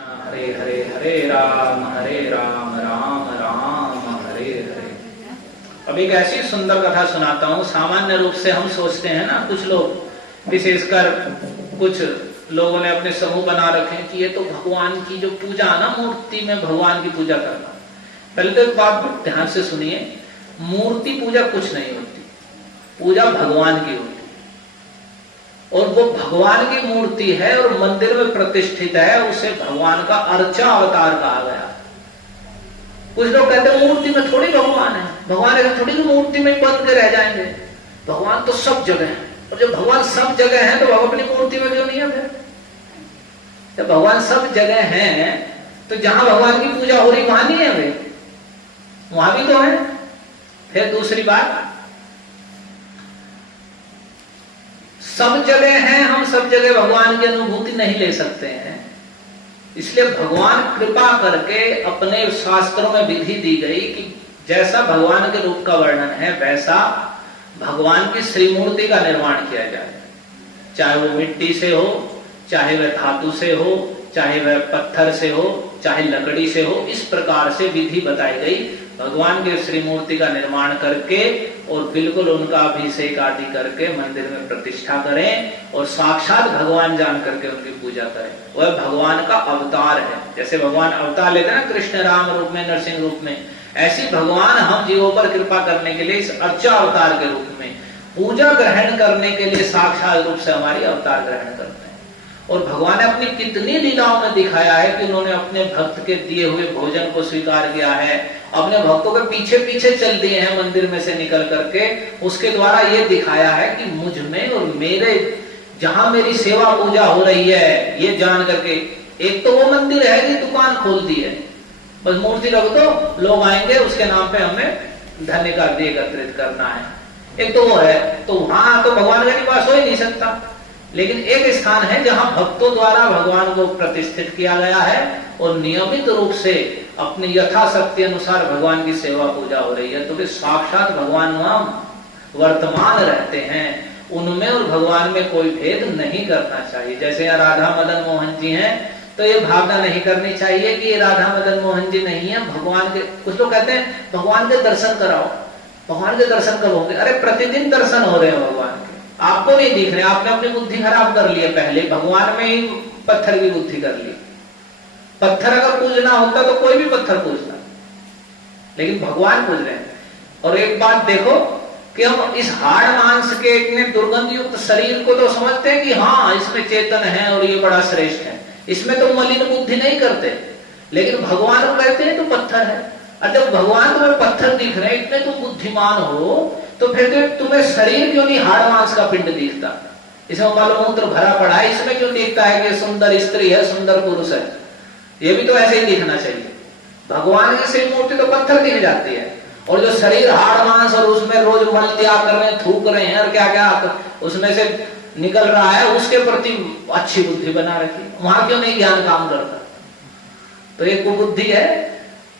हरे हरे हरे राम राम राम हरे हरे। अब एक ऐसी सुंदर कथा सुनाता हूँ। सामान्य रूप से हम सोचते हैं ना, कुछ लोग, विशेषकर कुछ लोगों ने अपने समूह बना रखे हैं कि ये तो भगवान की जो पूजा ना, मूर्ति में भगवान की पूजा करना। पहले तो एक बात ध्यान से सुनिए, मूर्ति पूजा कुछ नहीं होती, पूजा भगवान की होती, और वो भगवान की मूर्ति है और मंदिर में प्रतिष्ठित है, उसे भगवान का अर्चा अवतार कहा गया। कुछ लोग कहते हैं मूर्ति में थोड़ी भगवान है, भगवान ऐसा थोड़ी कि मूर्ति में बंद के रह जाएंगे, भगवान तो सब जगह है। और जब भगवान सब जगह है तो अपनी मूर्ति में क्यों नहीं है? जब भगवान सब जगह है तो जहां भगवान की पूजा हो रही वहां नहीं है वे, वहां भी तो है। फिर दूसरी बात, सब जगह है, हम सब जगह भगवान की अनुभूति नहीं ले सकते हैं। इसलिए भगवान कृपा करके अपने शास्त्रों में विधि दी गई कि जैसा भगवान के रूप का वर्णन है वैसा भगवान की श्रीमूर्ति का निर्माण किया जाए, चाहे वो मिट्टी से हो, चाहे वह धातु से हो, चाहे वह पत्थर से हो, चाहे लकड़ी से हो। इस प्रकार से विधि बताई गई भगवान के श्रीमूर्ति का निर्माण करके, और बिल्कुल उनका अभिषेक आदि करके मंदिर में प्रतिष्ठा करें और साक्षात भगवान जान करके उनकी पूजा करें। वह भगवान का अवतार है। जैसे भगवान अवतार लेते हैं ना, कृष्ण राम रूप में, नरसिंह रूप में, ऐसी भगवान हम जीवों पर कृपा करने के लिए इस अर्चा अवतार के रूप में, पूजा ग्रहण करने के लिए साक्षात रूप से हमारी अवतार ग्रहण करते हैं। और भगवान ने अपनी कितनी लीलाओं में दिखाया है कि उन्होंने अपने भक्त के दिए हुए भोजन को स्वीकार किया है, अपने भक्तों के पीछे पीछे चल दिए हैं मंदिर में से निकल करके। उसके द्वारा ये दिखाया है कि मुझ में और मेरे, जहां मेरी सेवा पूजा हो रही है, ये जान करके। एक तो वो मंदिर है कि दुकान खोल दी है, बस मूर्ति रख दो, लोग आएंगे, उसके नाम पे हमें धन्य का एकत्रित करना है। एक तो वो है, तो वहां तो भगवान का निवास हो ही नहीं सकता। लेकिन एक स्थान है जहां भक्तों द्वारा भगवान को प्रतिष्ठित किया गया है और नियमित रूप से अपने यथाशक्ति अनुसार भगवान की सेवा पूजा हो रही है। तो वे साक्षात भगवान वहां वर्तमान रहते हैं, उनमें और भगवान में कोई भेद नहीं करना चाहिए। जैसे यहाँ राधा मदन मोहन जी हैं, तो ये भावना नहीं करनी चाहिए कि ये राधा मदन मोहन जी नहीं है, भगवान के। कुछ लोग कहते हैं भगवान के दर्शन कराओ, भगवान के दर्शन कब होंगे? अरे प्रतिदिन दर्शन हो रहे हैं भगवान के, आपको नहीं दिख रहे, आपने अपनी बुद्धि खराब कर ली है। पहले भगवान में ही पत्थर की बुद्धि कर ली। पत्थर अगर पूजना होता तो कोई भी पत्थर पूजता, लेकिन भगवान पूज रहे हैं। और एक बात देखो कि हम इस हाड़ मांस के इतने दुर्गंध युक्त शरीर को तो समझते हैं कि हाँ इसमें चेतन है और ये बड़ा श्रेष्ठ है, इसमें तो मलिन बुद्धि नहीं करते। लेकिन भगवान को कहते हैं तो पत्थर है। और जब भगवान तुम्हें पत्थर दिख रहे हैं, इतने तुम बुद्धिमान हो, तो फिर तुम्हें शरीर क्यों नहीं हाड़ मांस का पिंड दिखता? इसमें मलमूत्र भरा पड़ा है, इसमें क्यों दिखता है कि सुंदर स्त्री है, सुंदर पुरुष है? ये भी तो ऐसे ही दिखना चाहिए। भगवान की श्री मूर्ति तो पत्थर दिख जाती है, और जो शरीर हाड़ मांस और उसमें रोज मल त्याग कर रहे हैं, थूक रहे हैं और क्या क्या उसमें से निकल रहा है, उसके प्रति अच्छी बुद्धि बना रखी, वहां क्यों नहीं ज्ञान काम करता? तो ये कुबुद्धि है।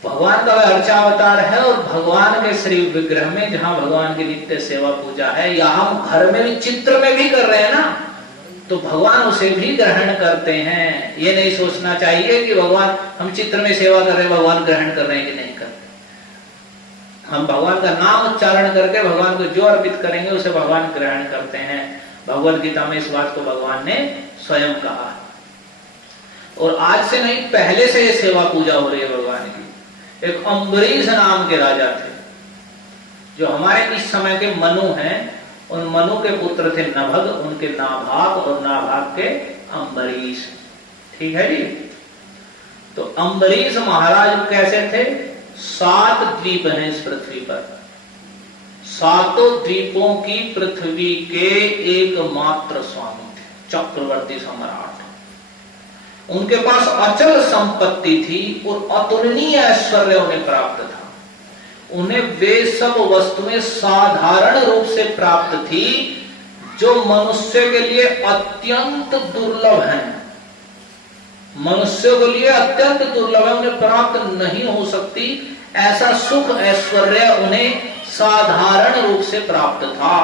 भगवान का वह अर्चा अवतार है, और भगवान के श्री विग्रह में जहां भगवान की नित्य सेवा पूजा है, या हम घर में भी चित्र में भी कर रहे हैं ना, तो भगवान उसे भी ग्रहण करते हैं। ये नहीं सोचना चाहिए कि भगवान, हम चित्र में सेवा कर रहे हैं, भगवान ग्रहण कर रहे हैं कि नहीं करते। हम भगवान का नाम उच्चारण करके भगवान को जो अर्पित करेंगे उसे भगवान ग्रहण करते हैं। भगवद गीता में इस बात को भगवान ने स्वयं कहा। और आज से नहीं, पहले से ये सेवा पूजा हो रही है भगवान की। एक अम्बरीश नाम के राजा थे, जो हमारे इस समय के मनु हैं। उन मनु के पुत्र थे नभग, उनके नाभाग, और नाभाग के अम्बरीश। ठीक है जी। तो अम्बरीश महाराज कैसे थे? 7 द्वीप हैं इस पृथ्वी पर, 7 द्वीपों की पृथ्वी के एकमात्र स्वामी थे, चक्रवर्ती सम्राट। उनके पास अचल संपत्ति थी और अतुलनीय ऐश्वर्य उन्हें प्राप्त था। उन्हें वे सब वस्तुएं साधारण रूप से प्राप्त थी जो मनुष्य के लिए अत्यंत दुर्लभ हैं। मनुष्य के लिए अत्यंत दुर्लभ है, उन्हें प्राप्त नहीं हो सकती। ऐसा सुख ऐश्वर्य उन्हें साधारण रूप से प्राप्त था।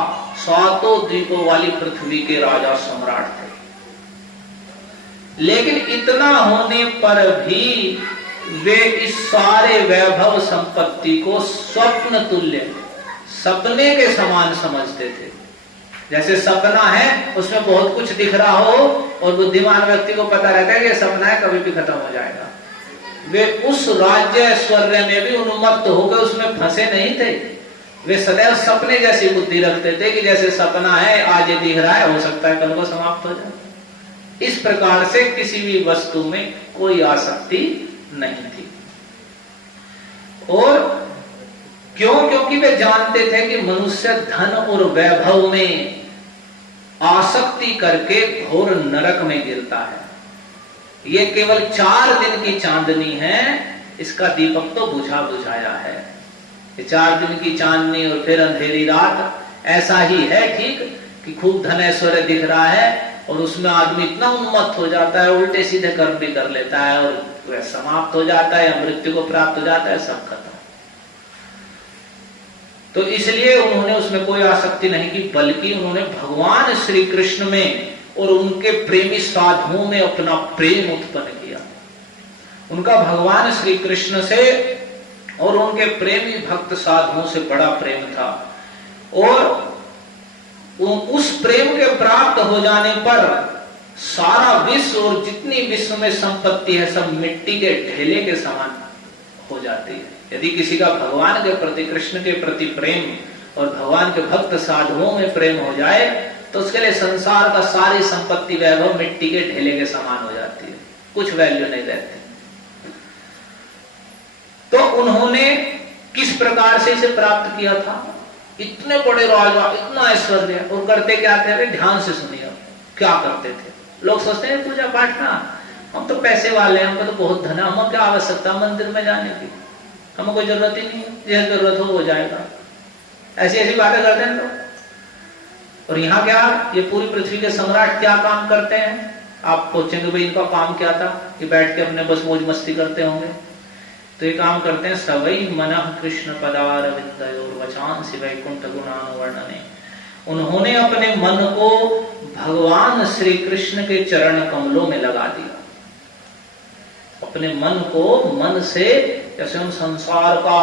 7 द्वीपों वाली पृथ्वी के राजा सम्राट थे। लेकिन इतना होने पर भी वे इस सारे वैभव संपत्ति को स्वप्न तुल्य, सपने के समान समझते थे। जैसे सपना है, उसमें बहुत कुछ दिख रहा हो और बुद्धिमान व्यक्ति को पता रहता है कि सपना है, कभी भी खत्म हो जाएगा। वे उस राज्य ऐश्वर्य में भी उन्मत्त होकर उसमें फंसे नहीं थे। वे सदैव सपने जैसी बुद्धि रखते थे कि जैसे सपना है, आज ये दिख रहा है, हो सकता है कल को समाप्त हो जाए। इस प्रकार से किसी भी वस्तु में कोई आसक्ति नहीं थी। और क्यों? क्योंकि वे जानते थे कि मनुष्य धन और वैभव में आसक्ति करके घोर नरक में गिरता है। ये केवल 4 दिन की चांदनी है, इसका दीपक तो बुझा बुझाया है। ये 4 दिन की चांदनी और फिर अंधेरी रात, ऐसा ही है ठीक कि खूब धन ऐश्वर्य दिख रहा है और उसमें आदमी इतना उन्मत्त हो जाता है, उल्टे सीधे कर्म भी कर लेता है और वह समाप्त हो जाता है, मृत्यु को प्राप्त हो जाता है, सब खत्म। तो इसलिए उन्होंने उसमें कोई आसक्ति नहीं की, बल्कि उन्होंने भगवान श्री कृष्ण में और उनके प्रेमी साधुओं में अपना प्रेम उत्पन्न किया। उनका भगवान श्री कृष्ण से और उनके प्रेमी भक्त साधुओं से बड़ा प्रेम था। और उस प्रेम के प्राप्त हो जाने पर सारा विश्व और जितनी विश्व में संपत्ति है सब मिट्टी के ढेले के समान हो जाती है। यदि किसी का भगवान के प्रति, कृष्ण के प्रति प्रेम और भगवान के भक्त साधुओं में प्रेम हो जाए तो उसके लिए संसार का सारी संपत्ति वैभव मिट्टी के ढेले के समान हो जाती है, कुछ वैल्यू नहीं रहती। तो उन्होंने किस प्रकार से इसे प्राप्त किया था? इतने बड़े राजा, इतना ऐश्वर्य, और करते क्या थे? अरे ध्यान से सुनिए क्या करते थे। लोग सोचते हैं पूजा पाठ ना, हम तो पैसे वाले हैं, हमको तो बहुत धन है, हमें क्या आवश्यकता मंदिर में जाने की, हमें कोई जरूरत ही नहीं है, जिस जरूरत हो जाएगा। ऐसी ऐसी बातें करते हैं लोग। और यहाँ क्या, ये पूरी पृथ्वी के सम्राट क्या काम करते हैं? आप पूछेंगे भाई इनका काम क्या था, कि बैठ के अपने बस मौज मस्ती करते होंगे। तो ये काम करते हैं सवई मनः कृष्ण पदारविंदयोर वचांसि वैकुंठ गुणानुवर्णने। उन्होंने अपने मन को भगवान श्री कृष्ण के चरण कमलों में लगा दिया। अपने मन को, मन से, जैसे हम संसार का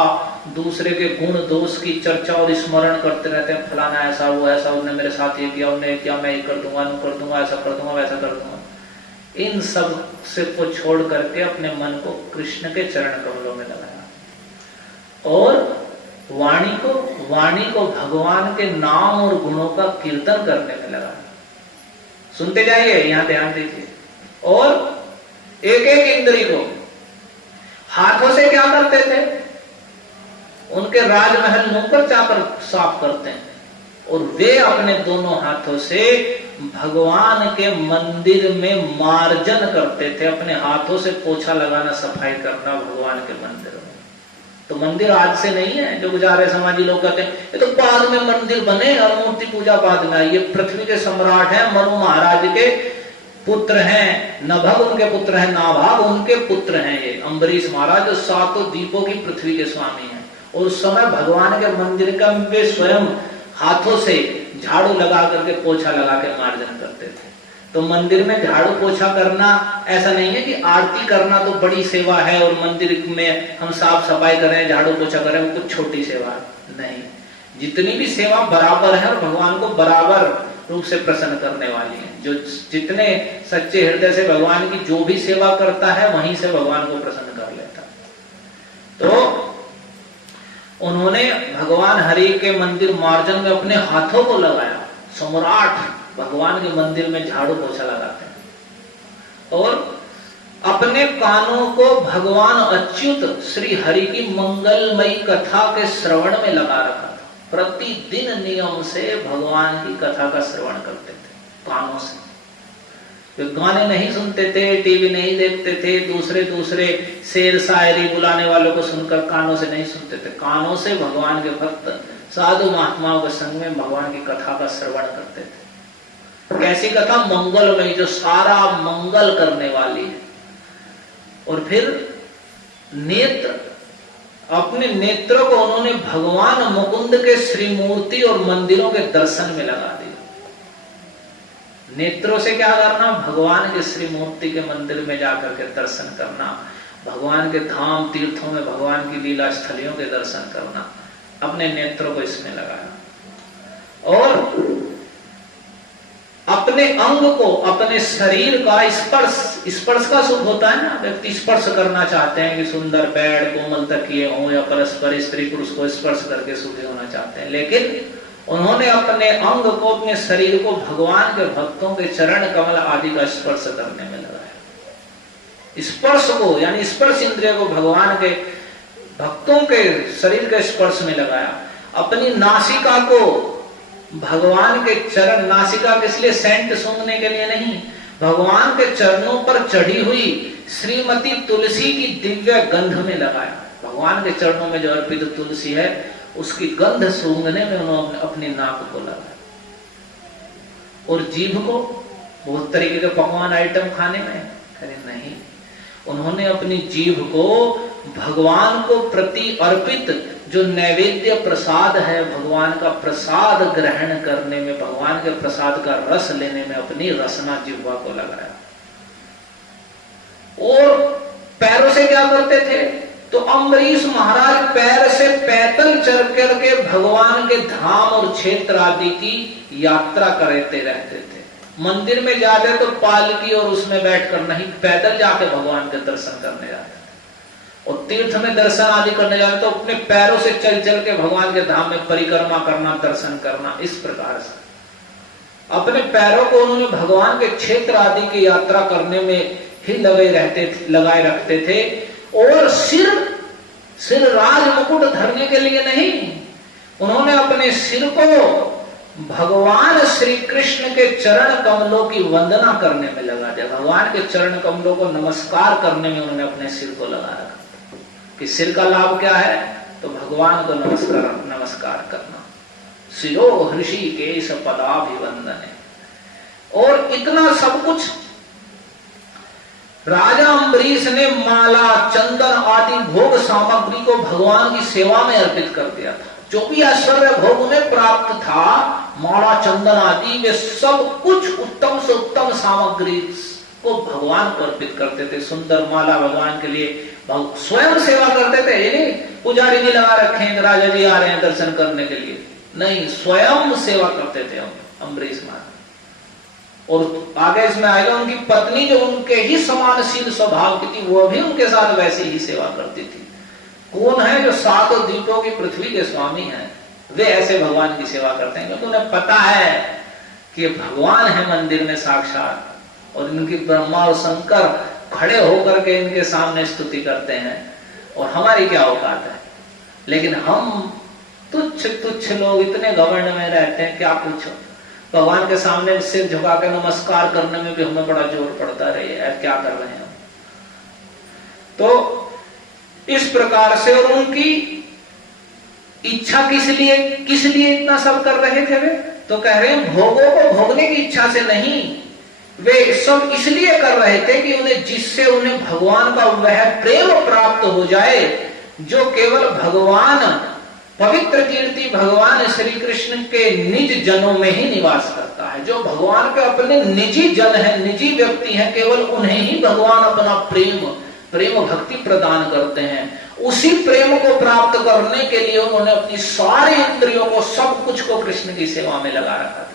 दूसरे के गुण दोष की चर्चा और स्मरण करते रहते हैं, फलाना ऐसा, वो ऐसा, उन्होंने मेरे साथ ये किया, उन्होंने किया, मैं ये कर दूंगा, कर दूंगा, ऐसा कर दूंगा, वैसा कर दूंगा। इन सब से को छोड़ करके अपने मन को कृष्ण के चरण कमलों में लगाया और वाणी को भगवान के नाम और गुणों का कीर्तन करने में लगा। सुनते जाइए, यहां ध्यान दीजिए। और एक एक इंद्री को हाथों से क्या करते थे? उनके राजमहल नौकर चाकर साफ करते हैं और वे अपने दोनों हाथों से भगवान के मंदिर में मार्जन करते थे। अपने हाथों से पोछा लगाना, सफाई करना भगवान के मंदिर में। तो मंदिर आज से नहीं है। जो गुजारे समाजी लोग कहते हैं ये तो बाद में मंदिर बने और मूर्ति पूजा बाद में। ये पृथ्वी के सम्राट हैं, मनु महाराज के पुत्र हैं, नभग उनके पुत्र हैं, नाभाग उनके पुत्र हैं। ये अम्बरीश महाराज जो 7 द्वीपों की पृथ्वी के स्वामी हैं। और उस समय भगवान के मंदिर का वे स्वयं हाथों से झाड़ू लगा करके, पोछा लगा के मार्जन करते थे। तो मंदिर में झाड़ू पोछा करना ऐसा नहीं है कि आरती करना तो बड़ी सेवा है और मंदिर में हम साफ सफाई करें, झाड़ू पोछा करें, वो कुछ छोटी सेवा नहीं। जितनी भी सेवा बराबर है और भगवान को बराबर रूप से प्रसन्न करने वाली है। जो जितने सच्चे हृदय से भगवान की जो भी सेवा करता है वहीं से भगवान को प्रसन्न कर लेता है। तो उन्होंने भगवान हरि के मंदिर मार्जन में अपने हाथों को लगाया। सम्राट भगवान के मंदिर में झाड़ू पोछा लगाते हैं और अपने कानों को भगवान अच्युत श्री हरि की मंगलमयी कथा के श्रवण में लगा रखा था। प्रतिदिन नियम से भगवान की कथा का श्रवण करते थे कानों से। वे गाने नहीं सुनते थे, टीवी नहीं देखते थे, दूसरे शेर शायरी बुलाने वालों को सुनकर कानों से नहीं सुनते थे। कानों से भगवान के भक्त साधु महात्माओं के संग में भगवान की कथा का श्रवण करते थे। कैसी कथा? मंगलमयी, जो सारा मंगल करने वाली है। और फिर नेत्र, अपने नेत्रों को उन्होंने भगवान मुकुंद के श्रीमूर्ति और मंदिरों के दर्शन में लगा दिया। नेत्रों से क्या करना? भगवान के श्री मूर्ति के मंदिर में जाकर के दर्शन करना, भगवान के धाम तीर्थों में भगवान की लीला स्थलियों के दर्शन करना, अपने नेत्रों को इसमें लगाना। और अपने अंग को, अपने शरीर का स्पर्श का सुख होता है ना, व्यक्ति स्पर्श करना चाहते हैं कि सुंदर बेड, कोमल तकिए हों, या परस्पर स्त्री पुरुष को स्पर्श करके सुखी होना चाहते हैं, लेकिन उन्होंने अपने अंग को, अपने शरीर को भगवान के भक्तों के चरण कमल आदि का स्पर्श करने में लगाया। स्पर्श को यानी स्पर्श इंद्रिय को भगवान के भक्तों के शरीर के स्पर्श में लगाया। अपनी नासिका को भगवान के चरण, नासिका किस लिए? सेंट सूंघने के लिए नहीं, भगवान के चरणों पर चढ़ी हुई श्रीमती तुलसी की दिव्य गंध में लगाया। भगवान के चरणों में जो अर्पित तुलसी है उसकी गंध सूंघने में उन्होंने अपनी नाक को लगाया। और जीभ को बहुत तरीके के पकवान आइटम खाने में, अरे नहीं, उन्होंने अपनी जीभ को भगवान को प्रति अर्पित जो नैवेद्य प्रसाद है, भगवान का प्रसाद ग्रहण करने में, भगवान के प्रसाद का रस लेने में अपनी रसना जिह्वा को लगाया। और पैरों से क्या करते थे? तो अम्बरीश महाराज पैर से पैदल चल करके भगवान के धाम और क्षेत्र आदि की यात्रा करते रहते थे। मंदिर में जाते तो पालकी और उसमें बैठकर नहीं, पैदल जाके भगवान के दर्शन करने जाते थे। और तीर्थ में दर्शन आदि करने जाते तो अपने पैरों से चल चल के भगवान के धाम में परिक्रमा करना, दर्शन करना, इस प्रकार से अपने पैरों को उन्होंने भगवान के क्षेत्र आदि की यात्रा करने में ही लगाए रखते थे। और सिर राज मुकुट धरने के लिए नहीं, उन्होंने अपने सिर को भगवान श्री कृष्ण के चरण कमलों की वंदना करने में लगा दिया। भगवान के चरण कमलों को नमस्कार करने में उन्होंने अपने सिर को लगा रखा। कि सिर का लाभ क्या है? तो भगवान को नमस्कार करना। सिरो हृषिकेश पदाभिवंदने। और इतना सब कुछ राजा अम्बरीश ने माला, चंदन आदि भोग सामग्री को भगवान की सेवा में अर्पित कर दिया था। जो भी ऐश्वर्य भोग उन्हें प्राप्त था, माला, चंदन आदि, वे सब कुछ उत्तम से उत्तम सामग्री को भगवान को अर्पित करते थे। सुंदर माला भगवान के लिए स्वयं सेवा करते थे। ये नहीं पुजारी जी लगा रखे हैं, राजा जी आ रहे हैं दर्शन करने के लिए, नहीं, स्वयं सेवा करते थे अम्बरीश महाराज। और आगे इसमें आएगा, उनकी पत्नी जो उनके ही समानशील स्वभाव की थी, वो भी उनके साथ वैसे ही सेवा करती थी। कौन है जो सातों द्वीपों की पृथ्वी के स्वामी हैं? वे ऐसे भगवान की सेवा करते हैं, क्योंकि उन्हें पता है कि भगवान है मंदिर में साक्षात, और इनकी ब्रह्मा और शंकर खड़े होकर के इनके सामने स्तुति करते हैं, और हमारी क्या औकात है। लेकिन हम तुच्छ तुच्छ लोग इतने घमंड में रहते हैं, क्या पूछो। भगवान के सामने सिर झुका के नमस्कार करने में भी हमें बड़ा जोर पड़ता रहे, क्या कर रहे हैं। तो इस प्रकार से, और उनकी इच्छा किस लिए इतना सब कर रहे थे वे? तो कह रहे हैं भोगों को भोगने की इच्छा से नहीं, वे सब इसलिए कर रहे थे कि जिससे उन्हें भगवान का वह प्रेम प्राप्त हो जाए जो केवल भगवान, पवित्र कीर्ति भगवान श्री कृष्ण के निज जनों में ही निवास करता है। जो भगवान के अपने निजी जन है, निजी व्यक्ति हैं, केवल उन्हें ही भगवान अपना प्रेम भक्ति प्रदान करते हैं। उसी प्रेम को प्राप्त करने के लिए उन्होंने अपनी सारी इंद्रियों को, सब कुछ को कृष्ण की सेवा में लगा रखा था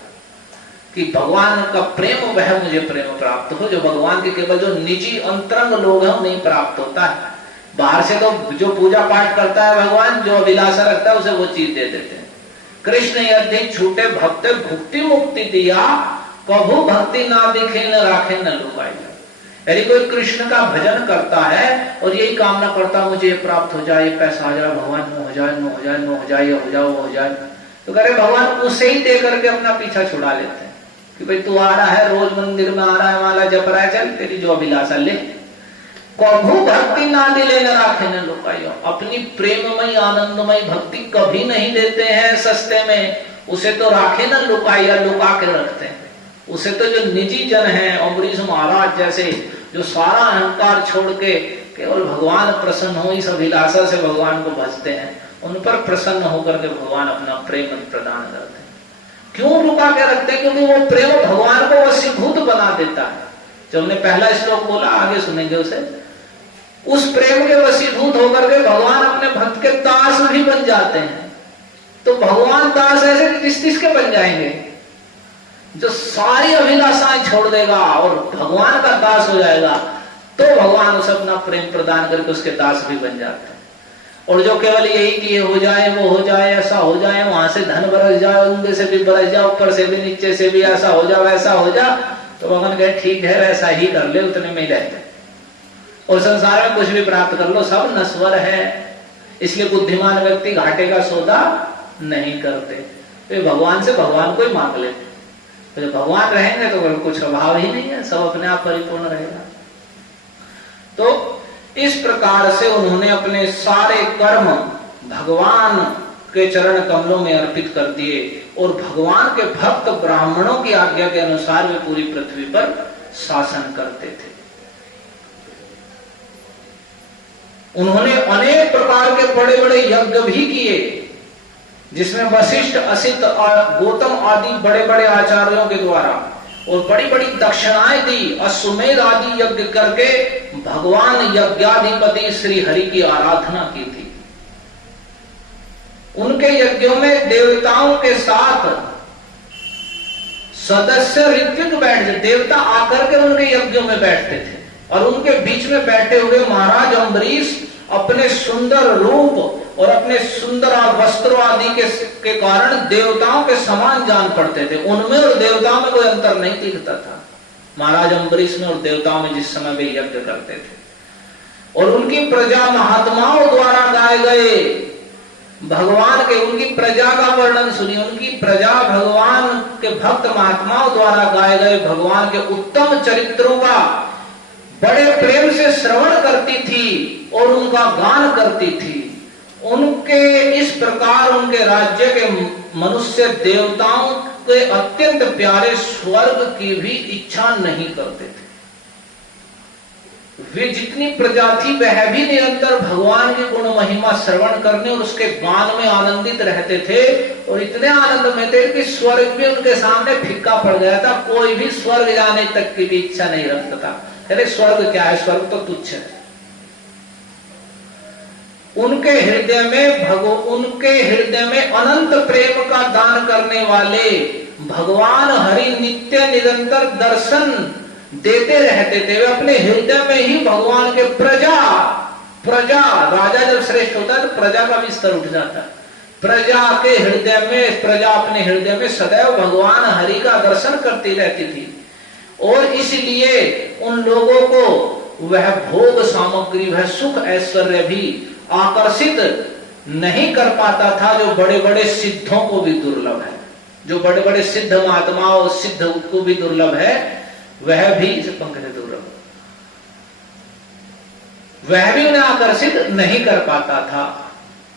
कि भगवान का प्रेम, वह मुझे प्रेम प्राप्त हो, जो भगवान के केवल जो निजी अंतरंग लोग हैं उन्हें प्राप्त होता है। बाहर से तो जो पूजा पाठ करता है भगवान, जो अभिलाषा रखता है, उसे वो चीज दे देते हैं। कृष्ण यदि छूटे भक्त भुक्ति मुक्ति दिया, कभू भक्ति ना दिखे न राखे न लुकाई। यदि कोई कृष्ण का भजन करता है और यही कामना करता है मुझे ये प्राप्त हो जाए, पैसा आ जाए, भगवान नो हो जाए, नो हो जाए, नो हो जाए, ये हो जाए, वो हो जाए, तो कह रहे भगवान उसे ही दे करके अपना पीछा छुड़ा लेते हैं कि भाई तू आ रहा है, रोज मंदिर में आ रहा है, माला जप रहा है, चल तेरी जो अभिलाषा ले। कभू भक्ति ना दिले न राखे न लुकाइयो। अपनी प्रेममय आनंदमय भक्ति कभी नहीं देते हैं सस्ते में, उसे तो राखे न लुकाइया, लुका के रखते हैं। उसे तो जो निजी जन है, अम्बरीश महाराज जैसे, जो सारा अहंकार छोड़ के केवल भगवान प्रसन्न हो इस अभिलाषा से भगवान को भजते हैं, उन पर प्रसन्न होकर के भगवान अपना प्रेम प्रदान करते हैं। क्यों रुका के रखते हैं? क्योंकि वो प्रेम भगवान को वशीभूत बना देता है। जो हमने पहला श्लोक बोला, आगे सुनेंगे उसे। उस प्रेम के वशीभूत होकर के भगवान अपने भक्त के दास भी बन जाते हैं। तो भगवान दास ऐसे किस किसके बन जाएंगे? जो सारी अभिलाषाएं छोड़ देगा और भगवान का दास हो जाएगा, तो भगवान उसे अपना प्रेम प्रदान करके उसके दास भी बन जाते हैं। और जो केवल यही कि ये हो जाए, वो हो जाए, ऐसा हो जाए, वहां से धन बरस जाए, उनके से भी बरस जाए, ऊपर से भी नीचे से भी ऐसा हो जाए, वैसा हो जा, तो भगवान कहे ठीक है, ऐसा ही कर ले, उतने में ही रहते। और संसार में कुछ भी प्राप्त कर लो, सब नश्वर है। इसलिए बुद्धिमान व्यक्ति घाटे का सौदा नहीं करते, वे भगवान से भगवान को ही मांग लेते। तो जब भगवान रहेंगे तो कुछ अभाव ही नहीं है, सब अपने आप परिपूर्ण रहेगा। तो इस प्रकार से उन्होंने अपने सारे कर्म भगवान के चरण कमलों में अर्पित कर दिए और भगवान के भक्त ब्राह्मणों की आज्ञा के अनुसार वे पूरी पृथ्वी पर शासन करते थे। उन्होंने अनेक प्रकार के बड़े बड़े यज्ञ भी किए, जिसमें वशिष्ठ, असित और गौतम आदि बड़े बड़े आचार्यों के द्वारा, और बड़ी बड़ी दक्षिणाएं दी। अश्वमेध आदि यज्ञ करके भगवान यज्ञाधिपति श्री हरि की आराधना की थी। उनके यज्ञों में देवताओं के साथ सदस्य ऋत्विक बैठते, देवता आकर के उनके यज्ञों में बैठते थे, और उनके बीच में बैठे हुए महाराज अम्बरीश अपने सुंदर रूप और अपने सुंदर वस्त्रों आदि के कारण देवताओं के समान जान पड़ते थे। उनमें और देवताओं में कोई अंतर नहीं दिखता था, महाराज अम्बरीश में और देवताओं में, जिस समय वे यज्ञ करते थे। और उनकी प्रजा महात्माओं द्वारा गाए गए भगवान के, उनकी प्रजा का वर्णन सुनिए। उनकी प्रजा भगवान के भक्त महात्माओं द्वारा गाए गए भगवान के उत्तम चरित्रों का बड़े प्रेम से श्रवण करती थी और उनका गान करती थी। उनके इस प्रकार उनके राज्य के मनुष्य देवताओं के अत्यंत प्यारे स्वर्ग की भी इच्छा नहीं करते थे। वे जितनी प्रजा थी वह भी निरंतर भगवान की गुण महिमा श्रवण करने और उसके गान में आनंदित रहते थे, और इतने आनंद में थे कि स्वर्ग भी उनके सामने फीका पड़ गया था। कोई भी स्वर्ग जाने तक की भी इच्छा नहीं रखता था। अरे स्वर्ग क्या है, स्वर्ग तो तुच्छ है। उनके हृदय में अनंत प्रेम का दान करने वाले भगवान हरि नित्य निरंतर दर्शन देते रहते थे। वे अपने हृदय में ही भगवान के प्रजा राजा जब श्रेष्ठ होता है तो प्रजा का भी स्तर उठ जाता है। प्रजा अपने हृदय में सदैव भगवान हरि का दर्शन करती रहती थी, और इसलिए उन लोगों को वह भोग सामग्री, वह सुख ऐश्वर्य भी आकर्षित नहीं कर पाता था, जो बड़े बड़े सिद्धों को भी दुर्लभ है। जो बड़े बड़े सिद्ध महात्माओं, सिद्ध को भी दुर्लभ है, वह भी, इसे पंकज दुर्लभ, वह भी उन्हें आकर्षित नहीं कर पाता था।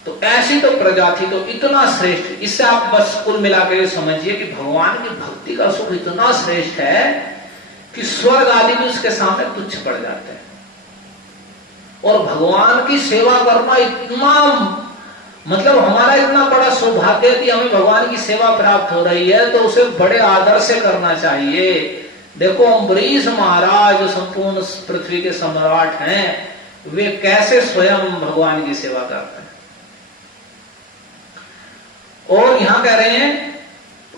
तो ऐसी तो प्रजा थी, तो इतना श्रेष्ठ। इससे आप बस कुल मिलाकर ये समझिए कि भगवान की भक्ति का सुख इतना श्रेष्ठ है कि स्वर्ग आदि भी उसके सामने तुच्छ पड़ जाते हैं। और भगवान की सेवा करना इतना, मतलब हमारा इतना बड़ा सौभाग्य है कि हमें भगवान की सेवा प्राप्त हो रही है, तो उसे बड़े आदर से करना चाहिए। देखो अम्बरीश महाराज जो संपूर्ण पृथ्वी के सम्राट हैं, वे कैसे स्वयं भगवान की सेवा करते हैं। और यहां कह रहे हैं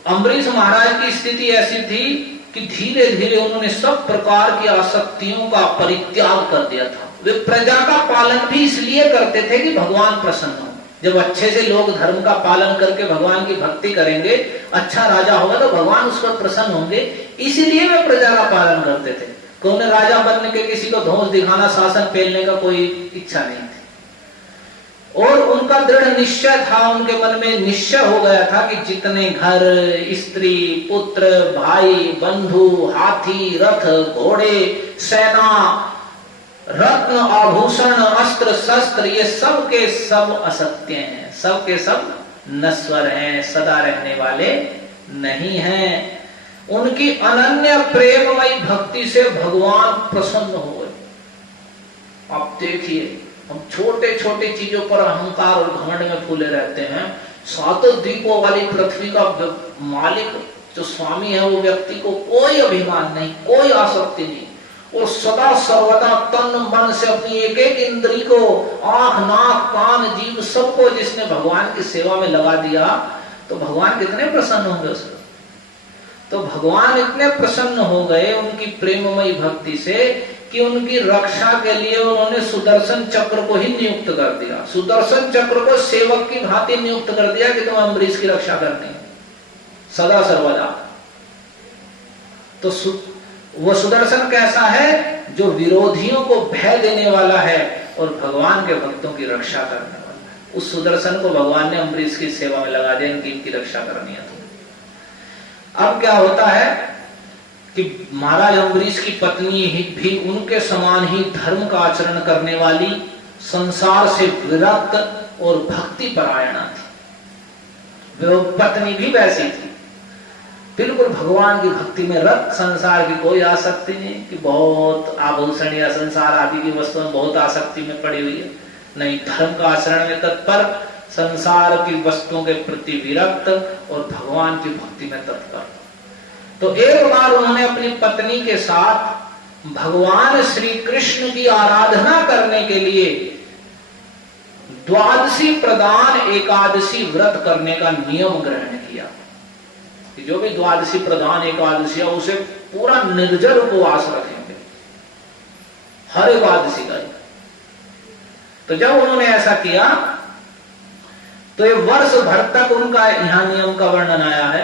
अम्बरीश महाराज की स्थिति ऐसी थी कि धीरे धीरे उन्होंने सब प्रकार की आसक्तियों का परित्याग कर दिया था। वे प्रजा का पालन भी इसलिए करते थे कि भगवान प्रसन्न हो। जब अच्छे से लोग धर्म का पालन करके भगवान की भक्ति करेंगे, अच्छा राजा होगा तो भगवान उस पर प्रसन्न होंगे, इसीलिए वे प्रजा का पालन करते थे। उन्हें राजा बनने के, किसी को धौंस दिखाना, शासन फैलने का कोई इच्छा नहीं थी। और उनका दृढ़ निश्चय था, उनके मन में निश्चय हो गया था कि जितने घर, स्त्री, पुत्र, भाई, बंधु, हाथी, रथ, घोड़े, सेना, रत्न, आभूषण, अस्त्र शस्त्र, ये सब के सब असत्य हैं, सब के सब नश्वर हैं, सदा रहने वाले नहीं हैं। उनकी अनन्य प्रेममयी भक्ति से भगवान प्रसन्न हो गए। आप देखिए, हम छोटे छोटे चीजों पर अहंकार और घमंड में फूले रहते हैं, सातों द्वीपों वाली पृथ्वी का मालिक जो स्वामी है, वो व्यक्ति को कोई अभिमान नहीं, कोई आसक्ति नहीं, और सदा सर्वदा तन मन से अपनी एक एक इंद्री को, आंख नाक कान जीभ सबको जिसने भगवान की सेवा में लगा दिया, तो भगवान कितने प्रसन्न होंगे उसको। तो भगवान इतने प्रसन्न हो गए उनकी प्रेममयी भक्ति से कि उनकी रक्षा के लिए उन्होंने सुदर्शन चक्र को ही नियुक्त कर दिया। सुदर्शन चक्र को सेवक की भांति नियुक्त कर दिया कि तुम अम्बरीश की रक्षा करनी है सदा सर्वदा। तो वो सुदर्शन कैसा है? जो विरोधियों को भय देने वाला है और भगवान के भक्तों की रक्षा करने वाला है। उस सुदर्शन को भगवान ने अम्बरीश की सेवा में लगा दिया, इनकी रक्षा करनी है। अब क्या होता है कि महाराज अम्बरीश की पत्नी भी उनके समान ही धर्म का आचरण करने वाली, संसार से विरक्त और भक्ति परायणा थी। वो पत्नी भी वैसी थी, बिल्कुल भगवान की भक्ति में रत, संसार की कोई आसक्ति नहीं कि बहुत आभूषण या संसार आदि की वस्तुओं में बहुत आसक्ति में पड़ी हुई है, नहीं, धर्म का आचरण में तत्पर, संसार की वस्तुओं के प्रति विरक्त और भगवान की भक्ति में तत्पर। तो एक बार उन्होंने अपनी पत्नी के साथ भगवान श्री कृष्ण की आराधना करने के लिए द्वादशी प्रदान एकादशी व्रत करने का नियम ग्रहण किया कि जो भी द्वादशी प्रदान एकादशी है उसे पूरा निर्जल उपवास रखेंगे हर एकादशी का। तो जब उन्होंने ऐसा किया तो ये वर्ष भर तक उनका यहां नियम का वर्णन आया है।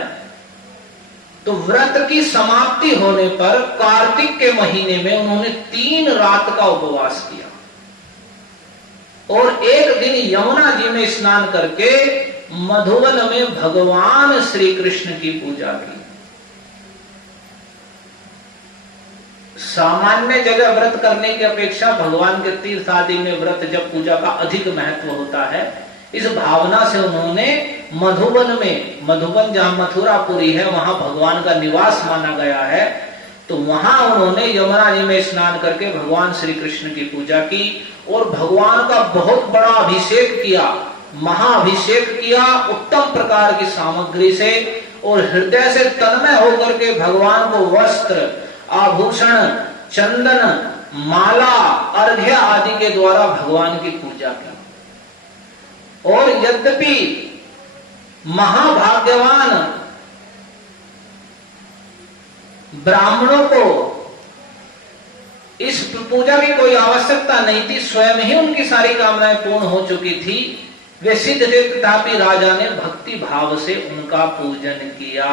तो व्रत की समाप्ति होने पर कार्तिक के महीने में उन्होंने 3 रात का उपवास किया और एक दिन यमुना जी में स्नान करके मधुबन में भगवान श्री कृष्ण की पूजा की। सामान्य जगह व्रत करने की अपेक्षा भगवान के तीर्थ आदि में व्रत जब पूजा का अधिक महत्व होता है, इस भावना से उन्होंने मधुबन में, मधुबन जहां मथुरापुरी है वहां भगवान का निवास माना गया है, तो वहां उन्होंने यमुना जी में स्नान करके भगवान श्री कृष्ण की पूजा की और भगवान का बहुत बड़ा अभिषेक किया, महाअभिषेक किया उत्तम प्रकार की सामग्री से, और हृदय से तन्मय होकर के भगवान को वस्त्र, आभूषण, चंदन, माला, अर्घ्य आदि के द्वारा भगवान की पूजा की। और यद्यपि महाभाग्यवान ब्राह्मणों को इस पूजा की कोई आवश्यकता नहीं थी, स्वयं ही उनकी सारी कामनाएं पूर्ण हो चुकी थी, वे सिद्ध थे, तथापि राजा ने भक्ति भाव से उनका पूजन किया।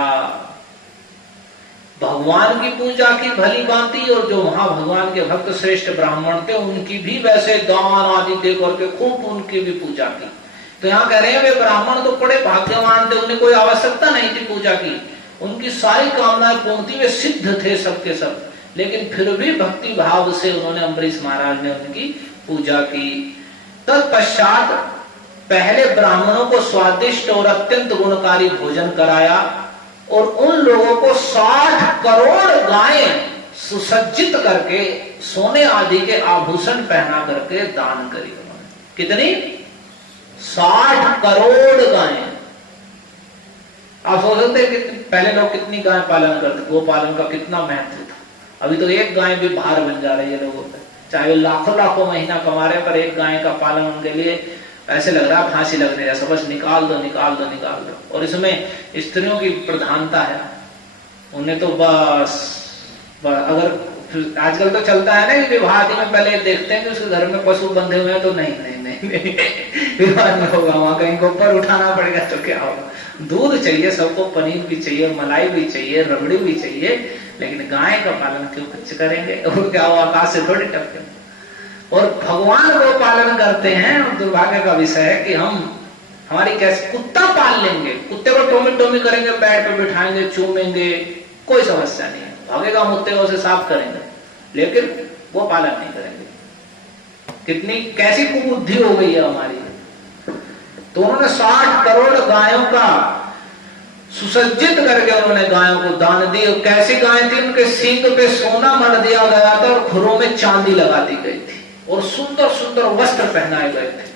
भगवान की पूजा की भली भांति, और जो वहां भगवान के भक्त श्रेष्ठ ब्राह्मण थे उनकी भी वैसे दान आदि दे करके खूब उनकी भी पूजा की। तो यहाँ कह रहे हैं वे ब्राह्मण तो बड़े भाग्यवान थे, उन्हें कोई आवश्यकता नहीं थी पूजा की, उनकी सारी कामनाएं पूर्ण थी, वे सिद्ध थे सबके सब, लेकिन फिर भी भक्ति भाव से उन्होंने अम्बरीश महाराज ने उनकी पूजा की। तत्पश्चात पहले ब्राह्मणों को स्वादिष्ट और अत्यंत गुणकारी भोजन कराया और उन लोगों को 60 करोड़ गायें सुसज्जित करके सोने आदि के आभूषण पहना करके दान करी उन्होंने। कितनी? 60 करोड़ गायें। आप सोच सकते कि पहले लोग कितनी गाय पालन करते, गो पालन का कितना महत्व था। अभी तो एक गाय भी भार बन जा रही है लोगों पर, चाहे लाखों लाखों महीना कमा रहे, पर एक गाय का पालन उनके लिए ऐसे लग रहा है फांसी लगने जैसा, बस निकाल दो निकाल दो निकाल दो। और इसमें स्त्रियों की प्रधानता है, उन्हें तो बस अगर आजकल तो चलता है ना कि विवाह में पहले देखते हैं कि उसके घर में पशु बंधे हुए हैं, तो नहीं नहीं नहीं, नहीं। विवाह नहीं होगा, वहां कहीं को ऊपर उठाना पड़ेगा तो क्या होगा। दूध चाहिए सबको, पनीर भी चाहिए, मलाई भी चाहिए, रबड़ी भी चाहिए, लेकिन गाय का पालन क्यों कुछ करेंगे? और क्या वो आकाश से थोड़ी टपके। और भगवान को पालन करते हैं, और दुर्भाग्य का विषय है कि हमारी कैसे कुत्ता पाल लेंगे, कुत्ते को टोमी टोमी करेंगे, पैर पे बिठाएंगे, चूमेंगे, कोई समस्या नहीं है, भागेगा मुत्ते को उसे साफ करेंगे, लेकिन वो पालन नहीं करेंगे। कितनी कैसी कुबुद्धि हो गई है हमारी। तो उन्होंने 60 करोड़ गायों का सुसज्जित करके उन्होंने गायों को दान दी। और कैसी गाय थी? उनके सींग पे सोना मढ़ दिया गया था और खुरों में चांदी लगा दी गई थी और सुंदर सुंदर वस्त्र पहनाए गए थे।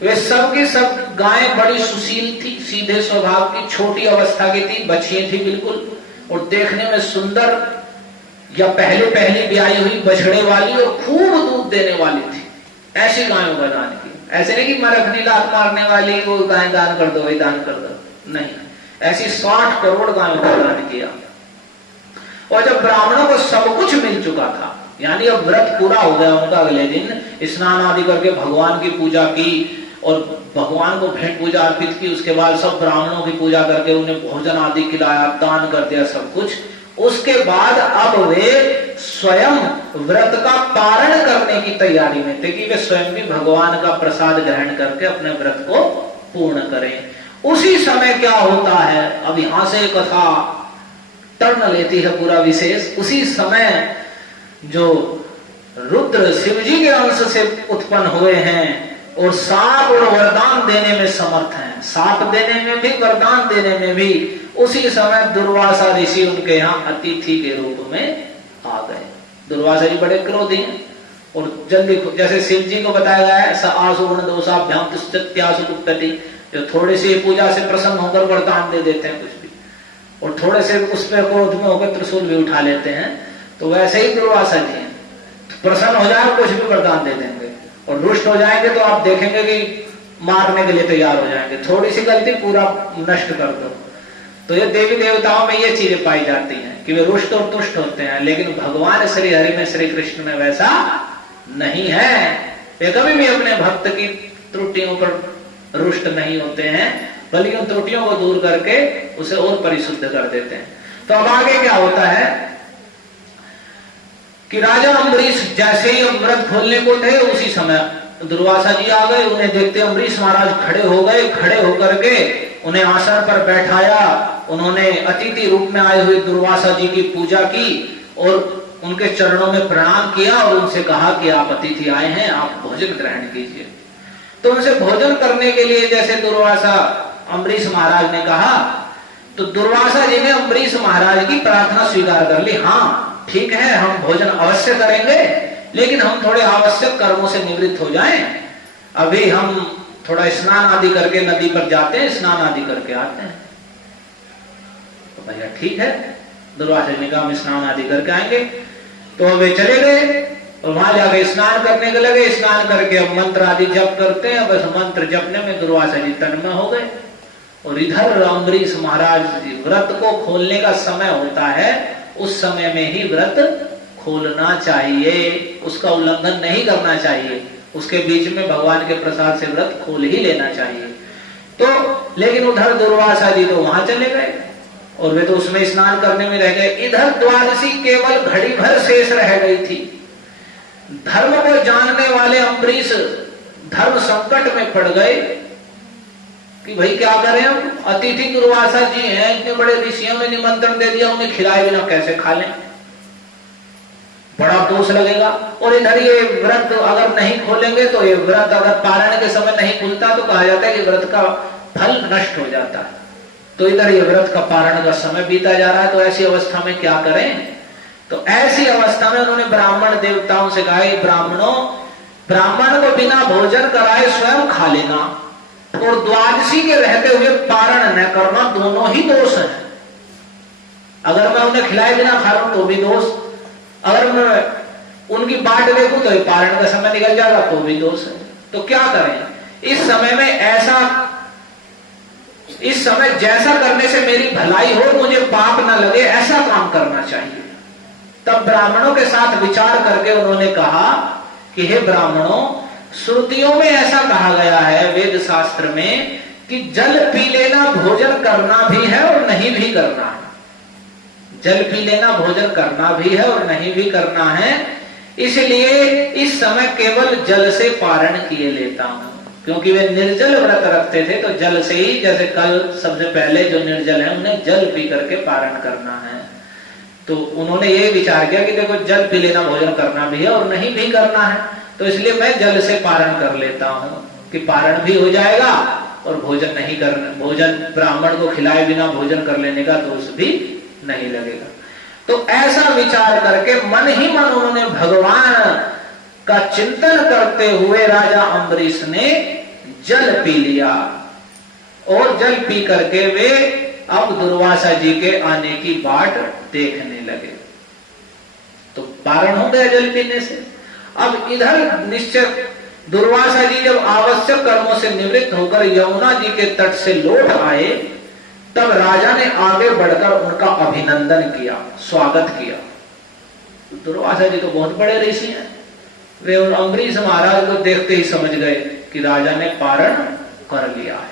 वे सब की सब गायें बड़ी सुशील थी, सीधे स्वभाव की, छोटी अवस्था की थी, बछिए थी बिल्कुल, और देखने में सुंदर या पहले पहले ब्याई हुई बछड़े वाली और खूब दूध देने वाली थी। ऐसी गायों का दान किया। ऐसे नहीं कि मरखनी लात मारने वाली वो गाय दान कर दो, वही दान कर दो, नहीं, ऐसी 60 करोड़ गायों का दान किया। और जब ब्राह्मणों को सब कुछ मिल चुका था, यानी अब व्रत पूरा हो गया उनका, अगले दिन स्नान आदि करके भगवान की पूजा की और भगवान को भेंट पूजा अर्पित की, उसके बाद सब ब्राह्मणों की पूजा करके उन्हें भोजन आदि खिलाया, दान कर दिया सब कुछ। उसके बाद अब वे स्वयं व्रत का पारण करने की तैयारी में थे कि वे स्वयं भी भगवान का प्रसाद ग्रहण करके अपने व्रत को पूर्ण करें। उसी समय क्या होता है, अब यहां से कथा टर्न लेती है पूरा विशेष। उसी समय जो रुद्र शिव जी के अंश से उत्पन्न हुए हैं और साप और वरदान देने में समर्थ हैं, साप देने में भी वरदान देने में भी, उसी समय दुर्वासा ऋषि उनके यहाँ अतिथि के रूप में आ गए। दुर्वासा जी बड़े क्रोधी हैं और जल्दी, जैसे शिव जी को बताया गया है, आसु गुण दोषाभ्याम तिष्ठत्यासु कुप्तति, जो थोड़े से पूजा से प्रसन्न होकर वरदान दे देते हैं कुछ भी, और थोड़े से उस पर क्रोध में होकर त्रिशूल भी उठा लेते हैं, तो वैसे ही दुर्वासा जी हैं, प्रसन्न हो जाए कुछ भी वरदान दे देंगे, और रुष्ट हो जाएंगे तो आप देखेंगे कि मारने के लिए तैयार हो जाएंगे, थोड़ी सी गलती पूरा नष्ट कर दो। तो ये देवी देवताओं में ये चीजें पाई जाती हैं कि वे रुष्ट और तुष्ट होते हैं, लेकिन भगवान श्री हरि में, श्री कृष्ण में वैसा नहीं है। वे कभी भी अपने भक्त की त्रुटियों पर रुष्ट नहीं होते हैं, बल्कि उन त्रुटियों को दूर करके उसे और परिशुद्ध कर देते हैं। तो अब आगे क्या होता है कि राजा अम्बरीश जैसे ही व्रत खोलने को थे, उसी समय दुर्वासा जी आ गए। उन्हें देखते अम्बरीश महाराज खड़े हो गए, खड़े होकर के उन्हें आसन पर बैठाया। उन्होंने अतिथि रूप में आए हुए दुर्वासा जी की पूजा की और उनके चरणों में प्रणाम किया और उनसे कहा कि आप अतिथि आए हैं, आप भोजन ग्रहण कीजिए। तो उनसे भोजन करने के लिए जैसे दुर्वासा अम्बरीश महाराज ने कहा, तो दुर्वासा जी ने अम्बरीश महाराज की प्रार्थना स्वीकार कर ली। हाँ ठीक है, हम भोजन अवश्य करेंगे, लेकिन हम थोड़े आवश्यक कर्मों से निवृत्त हो जाएं। अभी हम थोड़ा स्नान आदि करके नदी पर जाते हैं, स्नान आदि करके आते हैं। तो भैया ठीक है, दुर्वासा जी ने कहा हम स्नान आदि करके आएंगे। तो वे चले गए और वहां जाके स्नान करने के लगे। स्नान करके अब मंत्र आदि जप करते हैं, बस मंत्र जपने में दुर्वासा जी तन्मय हो गए। और इधर अम्बरीश महाराज व्रत को खोलने का समय होता है, उस समय में ही व्रत खोलना चाहिए, उसका उल्लंघन नहीं करना चाहिए, उसके बीच में भगवान के प्रसाद से व्रत खोल ही लेना चाहिए। तो लेकिन उधर दुर्वासा जी तो वहां चले गए और वे तो उसमें स्नान करने में रह गए। इधर द्वादशी केवल घड़ी भर शेष रह गई थी। धर्म को जानने वाले अम्बरीश धर्म संकट में पड़ गए कि भाई क्या करें हम, अतिथि दुर्वासा जी हैं, इतने बड़े ऋषियों ने निमंत्रण दे दिया, उन्हें खिलाए बिना कैसे खा लें, बड़ा दोष लगेगा। और इधर ये व्रत अगर नहीं खोलेंगे तो ये व्रत अगर पारण के समय नहीं खुलता तो कहा जाता है कि व्रत का फल नष्ट हो जाता है। तो इधर ये व्रत का पारण का समय बीता जा रहा है, तो ऐसी अवस्था में क्या करें। तो ऐसी अवस्था में उन्होंने ब्राह्मण देवताओं से कहा, ब्राह्मणों, ब्राह्मण को बिना भोजन कराए स्वयं खा लेना और द्वादशी के रहते हुए पारण न करना, दोनों ही दोष है। अगर मैं उन्हें खिलाए बिना खा रहा हूं तो भी दोष, अगर मैं उनकी बाट देखूं तो पारण का समय निकल जाएगा तो भी दोष है। तो क्या करें इस समय में, ऐसा इस समय जैसा करने से मेरी भलाई हो, मुझे पाप ना लगे, ऐसा काम करना चाहिए। तब ब्राह्मणों के साथ विचार करके उन्होंने कहा कि हे ब्राह्मणों, श्रुतियों में ऐसा कहा गया है वेद शास्त्र में कि जल पी लेना भोजन करना भी है और नहीं भी करना है। जल पी लेना भोजन करना भी है और नहीं भी करना है, इसलिए इस समय केवल जल से पारण किए लेता हूं। क्योंकि वे निर्जल व्रत रखते थे, तो जल से ही, जैसे कल सबसे पहले जो निर्जल है उन्हें जल पी करके पारण करना है। तो उन्होंने ये विचार किया कि देखो जल पी लेना भोजन करना भी है और नहीं भी करना है, तो इसलिए मैं जल से पारण कर लेता हूं कि पारण भी हो जाएगा और भोजन नहीं करना, भोजन ब्राह्मण को खिलाए बिना भोजन कर लेने का दोष भी नहीं लगेगा। तो ऐसा विचार करके मन ही मन उन्होंने भगवान का चिंतन करते हुए राजा अम्बरीश ने जल पी लिया और जल पी करके वे अब दुर्वासा जी के आने की बाट देखने लगे। तो पारण हो गया जल पीने से। अब इधर निश्चय दुर्वासा जी जब आवश्यक कर्मों से निवृत्त होकर यमुना जी के तट से लौट आए, तब राजा ने आगे बढ़कर उनका अभिनंदन किया, स्वागत किया। दुर्वासा जी तो बहुत बड़े ऋषि हैं, वे अम्बरीश महाराज को देखते ही समझ गए कि राजा ने पारण कर लिया है,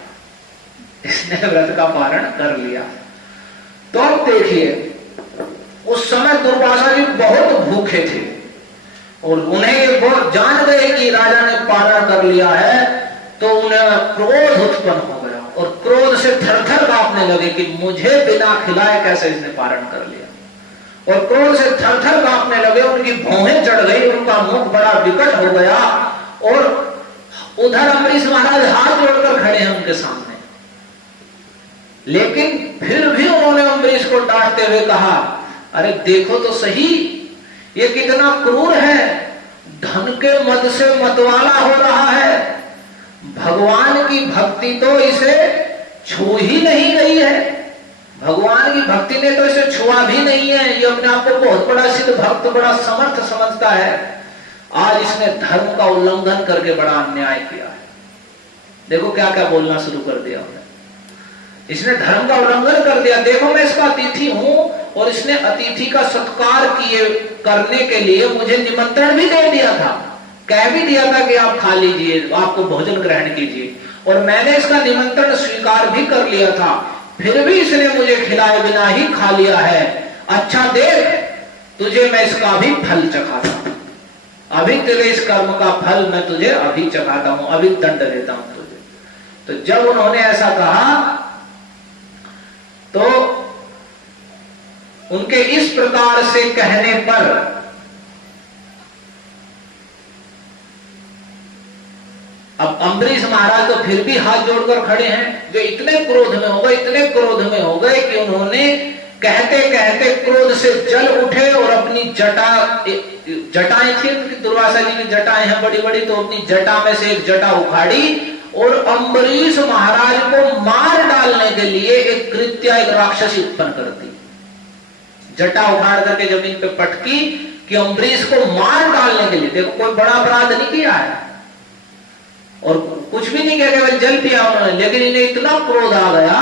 इसने व्रत का पारण कर लिया। तो अब देखिए, उस समय दुर्वासा जी बहुत भूखे थे और उन्हें ये बहुत जान गए कि राजा ने पारण कर लिया है, तो उन्हें क्रोध उत्पन्न हो गया और क्रोध से थर-थर कांपने लगे कि मुझे बिना खिलाए कैसे इसने पारण कर लिया। और क्रोध से थर-थर कांपने लगे, उनकी भौहें चढ़ गई, उनका मुख बड़ा विकट हो गया। और उधर अम्बरीश महाराज हाथ जोड़कर खड़े हैं उनके सामने, लेकिन फिर भी उन्होंने अम्बरीश को डांटते हुए कहा, अरे देखो तो सही, ये कितना क्रूर है, धन के मद से मतवाला हो रहा है, भगवान की भक्ति तो इसे छू ही नहीं गई है, भगवान की भक्ति ने तो इसे छुआ भी नहीं है, ये अपने आप को बहुत बड़ा सिद्ध भक्त, बड़ा समर्थ समझता है। आज इसने धर्म का उल्लंघन करके बड़ा अन्याय किया है। देखो क्या क्या बोलना शुरू कर दिया उन्होंने, इसने धर्म का उल्लंघन कर दिया, देखो मैं इसका अतिथि हूं और इसने अतिथि का सत्कार किए करने के लिए मुझे निमंत्रण भी दे दिया था, कह भी दिया था कि आप खा लीजिए, आपको भोजन ग्रहण कीजिए, और मैंने इसका निमंत्रण स्वीकार भी कर लिया था, फिर भी इसने मुझे खिलाए बिना ही खा लिया है। अच्छा देख, तुझे मैं इसका भी फल चखाता हूं, अभी तेरे इस कर्म का फल मैं तुझे अभी चखाता हूं, अभी दंड देता हूं तुझे। तो जब उन्होंने ऐसा कहा तो उनके इस प्रकार से कहने पर अब अम्बरीश महाराज तो फिर भी हाथ जोड़कर खड़े हैं, जो इतने क्रोध में हो गए, इतने क्रोध में हो गए कि उन्होंने कहते कहते क्रोध से जल उठे और अपनी जटाएं थी, दुर्वासा जी की जटाएं हैं बड़ी बड़ी, तो अपनी जटा में से एक जटा उखाड़ी और अम्बरीश महाराज को मार डालने के लिए एक कृत्या, एक राक्षसी उत्पन्न कर दी। जटा उखाड़ करके जमीन पे पटकी कि अम्बरीश को मार डालने के लिए, देखो कोई बड़ा अपराध नहीं किया है और कुछ भी नहीं किया, केवल जल पिया उन्होंने, लेकिन इन्हें इतना क्रोध आ गया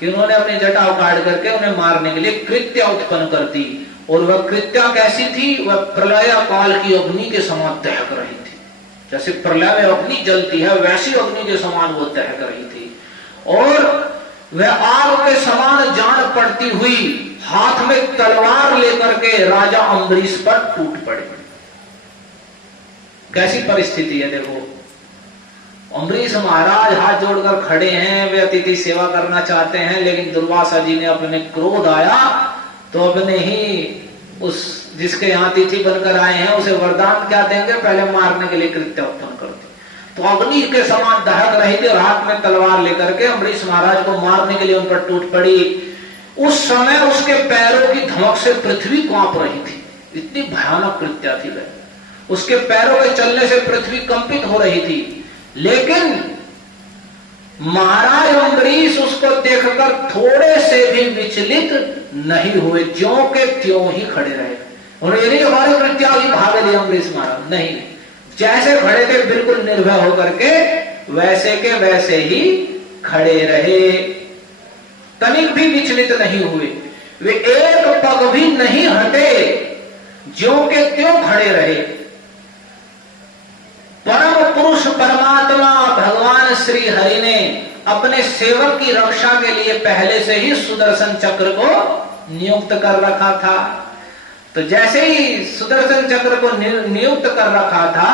कि उन्होंने अपनी जटा उखाड़ करके उन्हें मारने के लिए कृत्या उत्पन्न कर दी। और वह कृत्या कैसी थी, वह प्रलय काल की अग्नि के समान दहक रही थी, जैसे प्रलय में अग्नि जलती है वैसी अग्नि के समान वो दहक रही थी। और वह आग के समान जान पड़ती हुई हाथ में तलवार लेकर के राजा अम्बरीश पर टूट पड़े। कैसी परिस्थिति है देखो, अम्बरीश महाराज हाथ जोड़कर खड़े हैं, वे अतिथि सेवा करना चाहते हैं, लेकिन दुर्वासा जी ने अपने क्रोध आया तो अपने ही उस जिसके यहाँ अतिथि बनकर आए हैं उसे वरदान क्या देंगे, पहले मारने के लिए कृत्य उत्पन्न कर दी। तो अग्नि के समान दहक रही थी और हाथ में तलवार लेकर के अम्बरीश महाराज को मारने के लिए उन पर टूट पड़ी। उस समय उसके पैरों की धमक से पृथ्वी कांप रही थी, इतनी भयानक कृत्या थी वह, उसके पैरों के चलने से पृथ्वी कंपित हो रही थी। लेकिन महाराज अम्बरीश उसको देखकर थोड़े से भी विचलित नहीं हुए, ज्यों के त्यों ही खड़े रहे। उन्होंने नहीं हमारे कृत्या की भाग लिया अम्बरीश महाराज, नहीं, जैसे खड़े थे बिल्कुल निर्भय होकर के वैसे के वैसे ही खड़े रहे, तनिक भी विचलित नहीं हुए, वे एक पग भी नहीं हटे, ज्यों के त्यों खड़े रहे। परम पुरुष परमात्मा भगवान श्री हरि ने अपने सेवक की रक्षा के लिए पहले से ही सुदर्शन चक्र को नियुक्त कर रखा था। तो जैसे ही सुदर्शन चक्र को नियुक्त कर रखा था,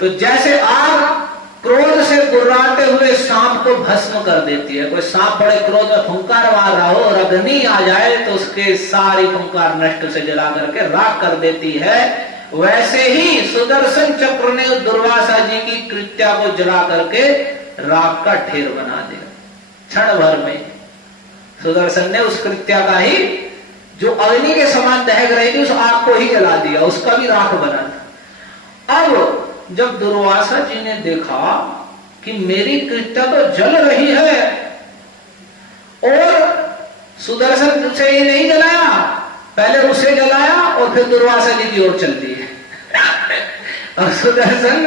तो जैसे आग क्रोध से गुर्राते हुए सांप को भस्म कर देती है, कोई सांप बड़े क्रोध में फुंकार मार रहा हो और अग्नि आ जाए तो उसके सारी फुंकार नष्ट से जला करके राख कर देती है, वैसे ही सुदर्शन चक्र ने दुर्वासा जी की कृत्या को जला करके राख का ढेर बना दिया। क्षण भर में सुदर्शन ने उस कृत्या का ही, जो अग्नि के समान दहक रही थी, उस आग को ही जला दिया, उसका भी राख बना दिया। अब जब दुर्वासा जी ने देखा कि मेरी कृत्या तो जल रही है, और सुदर्शन से ही नहीं जलाया, पहले उसे जलाया और फिर दुर्वासा जी की ओर चलती है। और सुदर्शन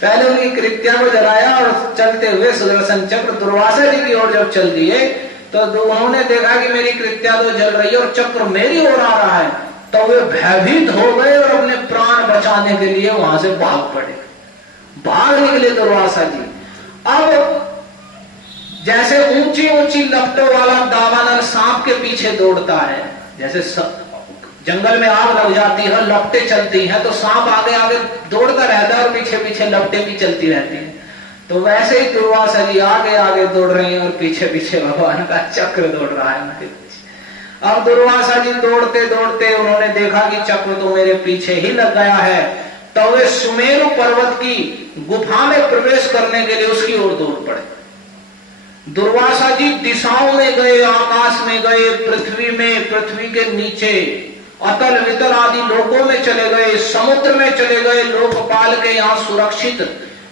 पहले उनकी कृत्या को जलाया और चलते हुए सुदर्शन चक्र दुर्वासा जी की ओर जब चल दिए तो उन्होंने देखा कि मेरी कृत्या तो जल रही है और चक्र मेरी ओर आ रहा है, तो वे भयभीत हो गए और अपने प्राण बचाने के लिए वहां से भाग पड़े, भाग निकले दुर्वासा जी। अब जैसे ऊंची ऊंची लपटों वाला दावानल सांप के पीछे दौड़ता है, जैसे जंगल में आग लग जाती है, लपटें चलती हैं, तो सांप आगे आगे दौड़ता रहता है और पीछे पीछे लपटें भी चलती रहती हैं, तो वैसे ही दुर्वासा जी आगे आगे दौड़ रहे हैं और पीछे पीछे भगवान का चक्र दौड़ रहा है उनके पीछे। अब दुर्वासा जी दौड़ते दौड़ते उन्होंने देखा कि चक्र तो मेरे पीछे ही लग गया है, तो वे सुमेरु पर्वत की गुफा में प्रवेश करने के लिए उसकी ओर दौड़ पड़े। दुर्वासा जी दिशाओं में गए, आकाश में गए, पृथ्वी में, पृथ्वी के नीचे अतल वितल आदि लोकों में चले गए, समुद्र में चले गए, लोकपाल के यहाँ सुरक्षित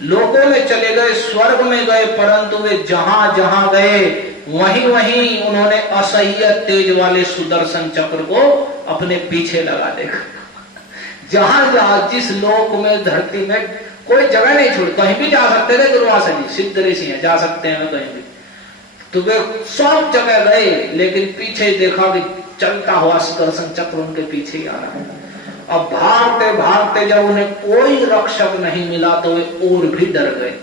लोकों में चले गए, स्वर्ग में गए, परंतु वे जहां जहां गए वहीं वहीं उन्होंने असह्य तेज वाले सुदर्शन चक्र को अपने पीछे लगा देखा। जहां जहां जिस लोक में, धरती में कोई जगह नहीं छोड़ी, कहीं भी जा सकते थे दुर्वासा जी, सिद्ध ऋषि हैं, जा सकते हैं कहीं भी, तो वे सब जगह गए, लेकिन पीछे देखा कि चलता हुआ सुदर्शन चक्र उनके पीछे ही आ रहा है। अब भागते भागते जब उन्हें कोई रक्षक नहीं मिला तो वे और भी डर गए।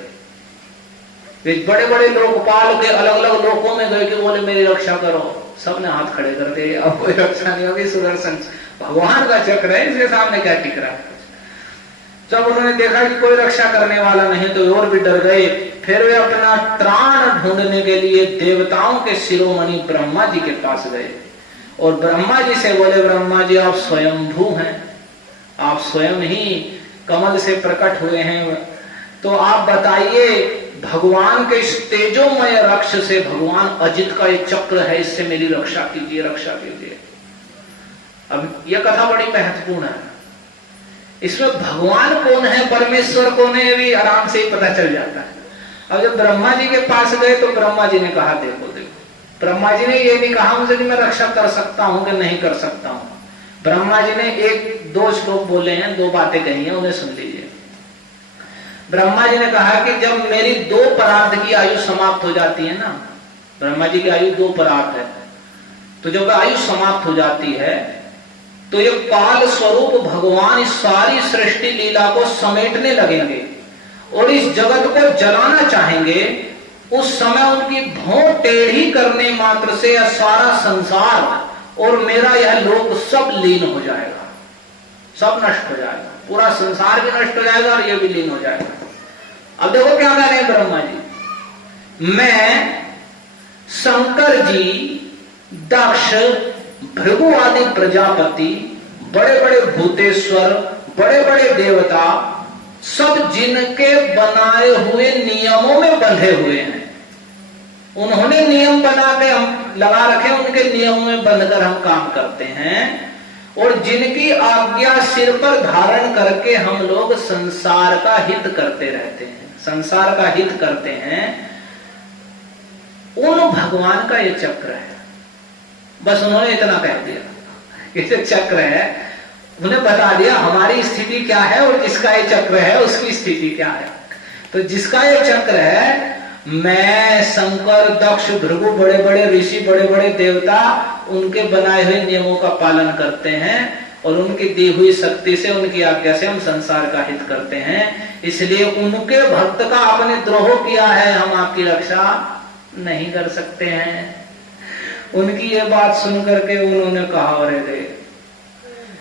वे बड़े बड़े लोकपाल के अलग अलग लोकों में गए कि बोले मेरी रक्षा करो, सबने हाथ खड़े कर दिए, अब कोई रक्षा नहीं होगी, सुदर्शन भगवान का चक्र है, इसके सामने क्या टिक रहा है। जब उन्होंने देखा कि कोई रक्षा करने वाला नहीं तो और भी डर गए। फिर वे अपना त्राण ढूंढने के लिए देवताओं के शिरोमणि ब्रह्मा जी के पास गए और ब्रह्मा जी से बोले, ब्रह्मा जी आप स्वयंभू हैं, आप स्वयं ही कमल से प्रकट हुए हैं, तो आप बताइए भगवान के इस तेजोमय रक्ष से, भगवान अजित का ये चक्र है, इससे मेरी रक्षा कीजिए, रक्षा कीजिए। अब यह कथा बड़ी महत्वपूर्ण है, इसमें भगवान कौन है, परमेश्वर कौन है, ये भी आराम से ही पता चल जाता है। अब जब ब्रह्मा जी के पास गए तो ब्रह्मा जी ने कहा, देखो देखो, ब्रह्मा जी ने ये नहीं कहा उनसे कि मैं रक्षा कर सकता हूं कि नहीं कर सकता हूं। ब्रह्मा जी ने एक दो श्लोक बोले हैं, दो बातें कही हैं, उन्हें सुन लीजिए। ब्रह्मा जी ने कहा कि जब मेरी 2 परार्ध की आयु समाप्त हो जाती है ना, ब्रह्मा जी की आयु 2 परार्ध है, तो जब आयु समाप्त हो जाती है तो ये काल स्वरूप भगवान इस सारी सृष्टि लीला को समेटने लगेंगे और इस जगत को जलाना चाहेंगे। उस समय उनकी भौं टेढ़ी करने मात्र से यह सारा संसार और मेरा यह लोक सब लीन हो जाएगा, सब नष्ट हो जाएगा, पूरा संसार भी नष्ट हो जाएगा और यह भी लीन हो जाएगा। अब देखो क्या कह रहे हैं ब्रह्मा जी, मैं शंकर जी, दक्ष, भृगु आदि प्रजापति, बड़े बड़े भूतेश्वर, बड़े बड़े देवता, सब जिनके बनाए हुए नियमों में बंधे हुए हैं, उन्होंने नियम बना के हम लगा रखे, उनके नियमों में बंधकर हम काम करते हैं, और जिनकी आज्ञा सिर पर धारण करके हम लोग संसार का हित करते रहते हैं, संसार का हित करते हैं, उन भगवान का ये चक्र है। बस उन्होंने इतना कह दिया, ये चक्र है, उन्हें बता दिया हमारी स्थिति क्या है और जिसका ये चक्र है उसकी स्थिति क्या है। तो जिसका ये चक्र है, मैं, शंकर, दक्ष, भृगु, बड़े बड़े ऋषि, बड़े बड़े देवता उनके बनाए हुए नियमों का पालन करते हैं और उनकी दी हुई शक्ति से, उनकी आज्ञा से हम संसार का हित करते हैं। इसलिए उनके भक्त का आपने द्रोह किया है, हम आपकी रक्षा नहीं कर सकते हैं। उनकी ये बात सुन करके उन्होंने कहा, अरे रे,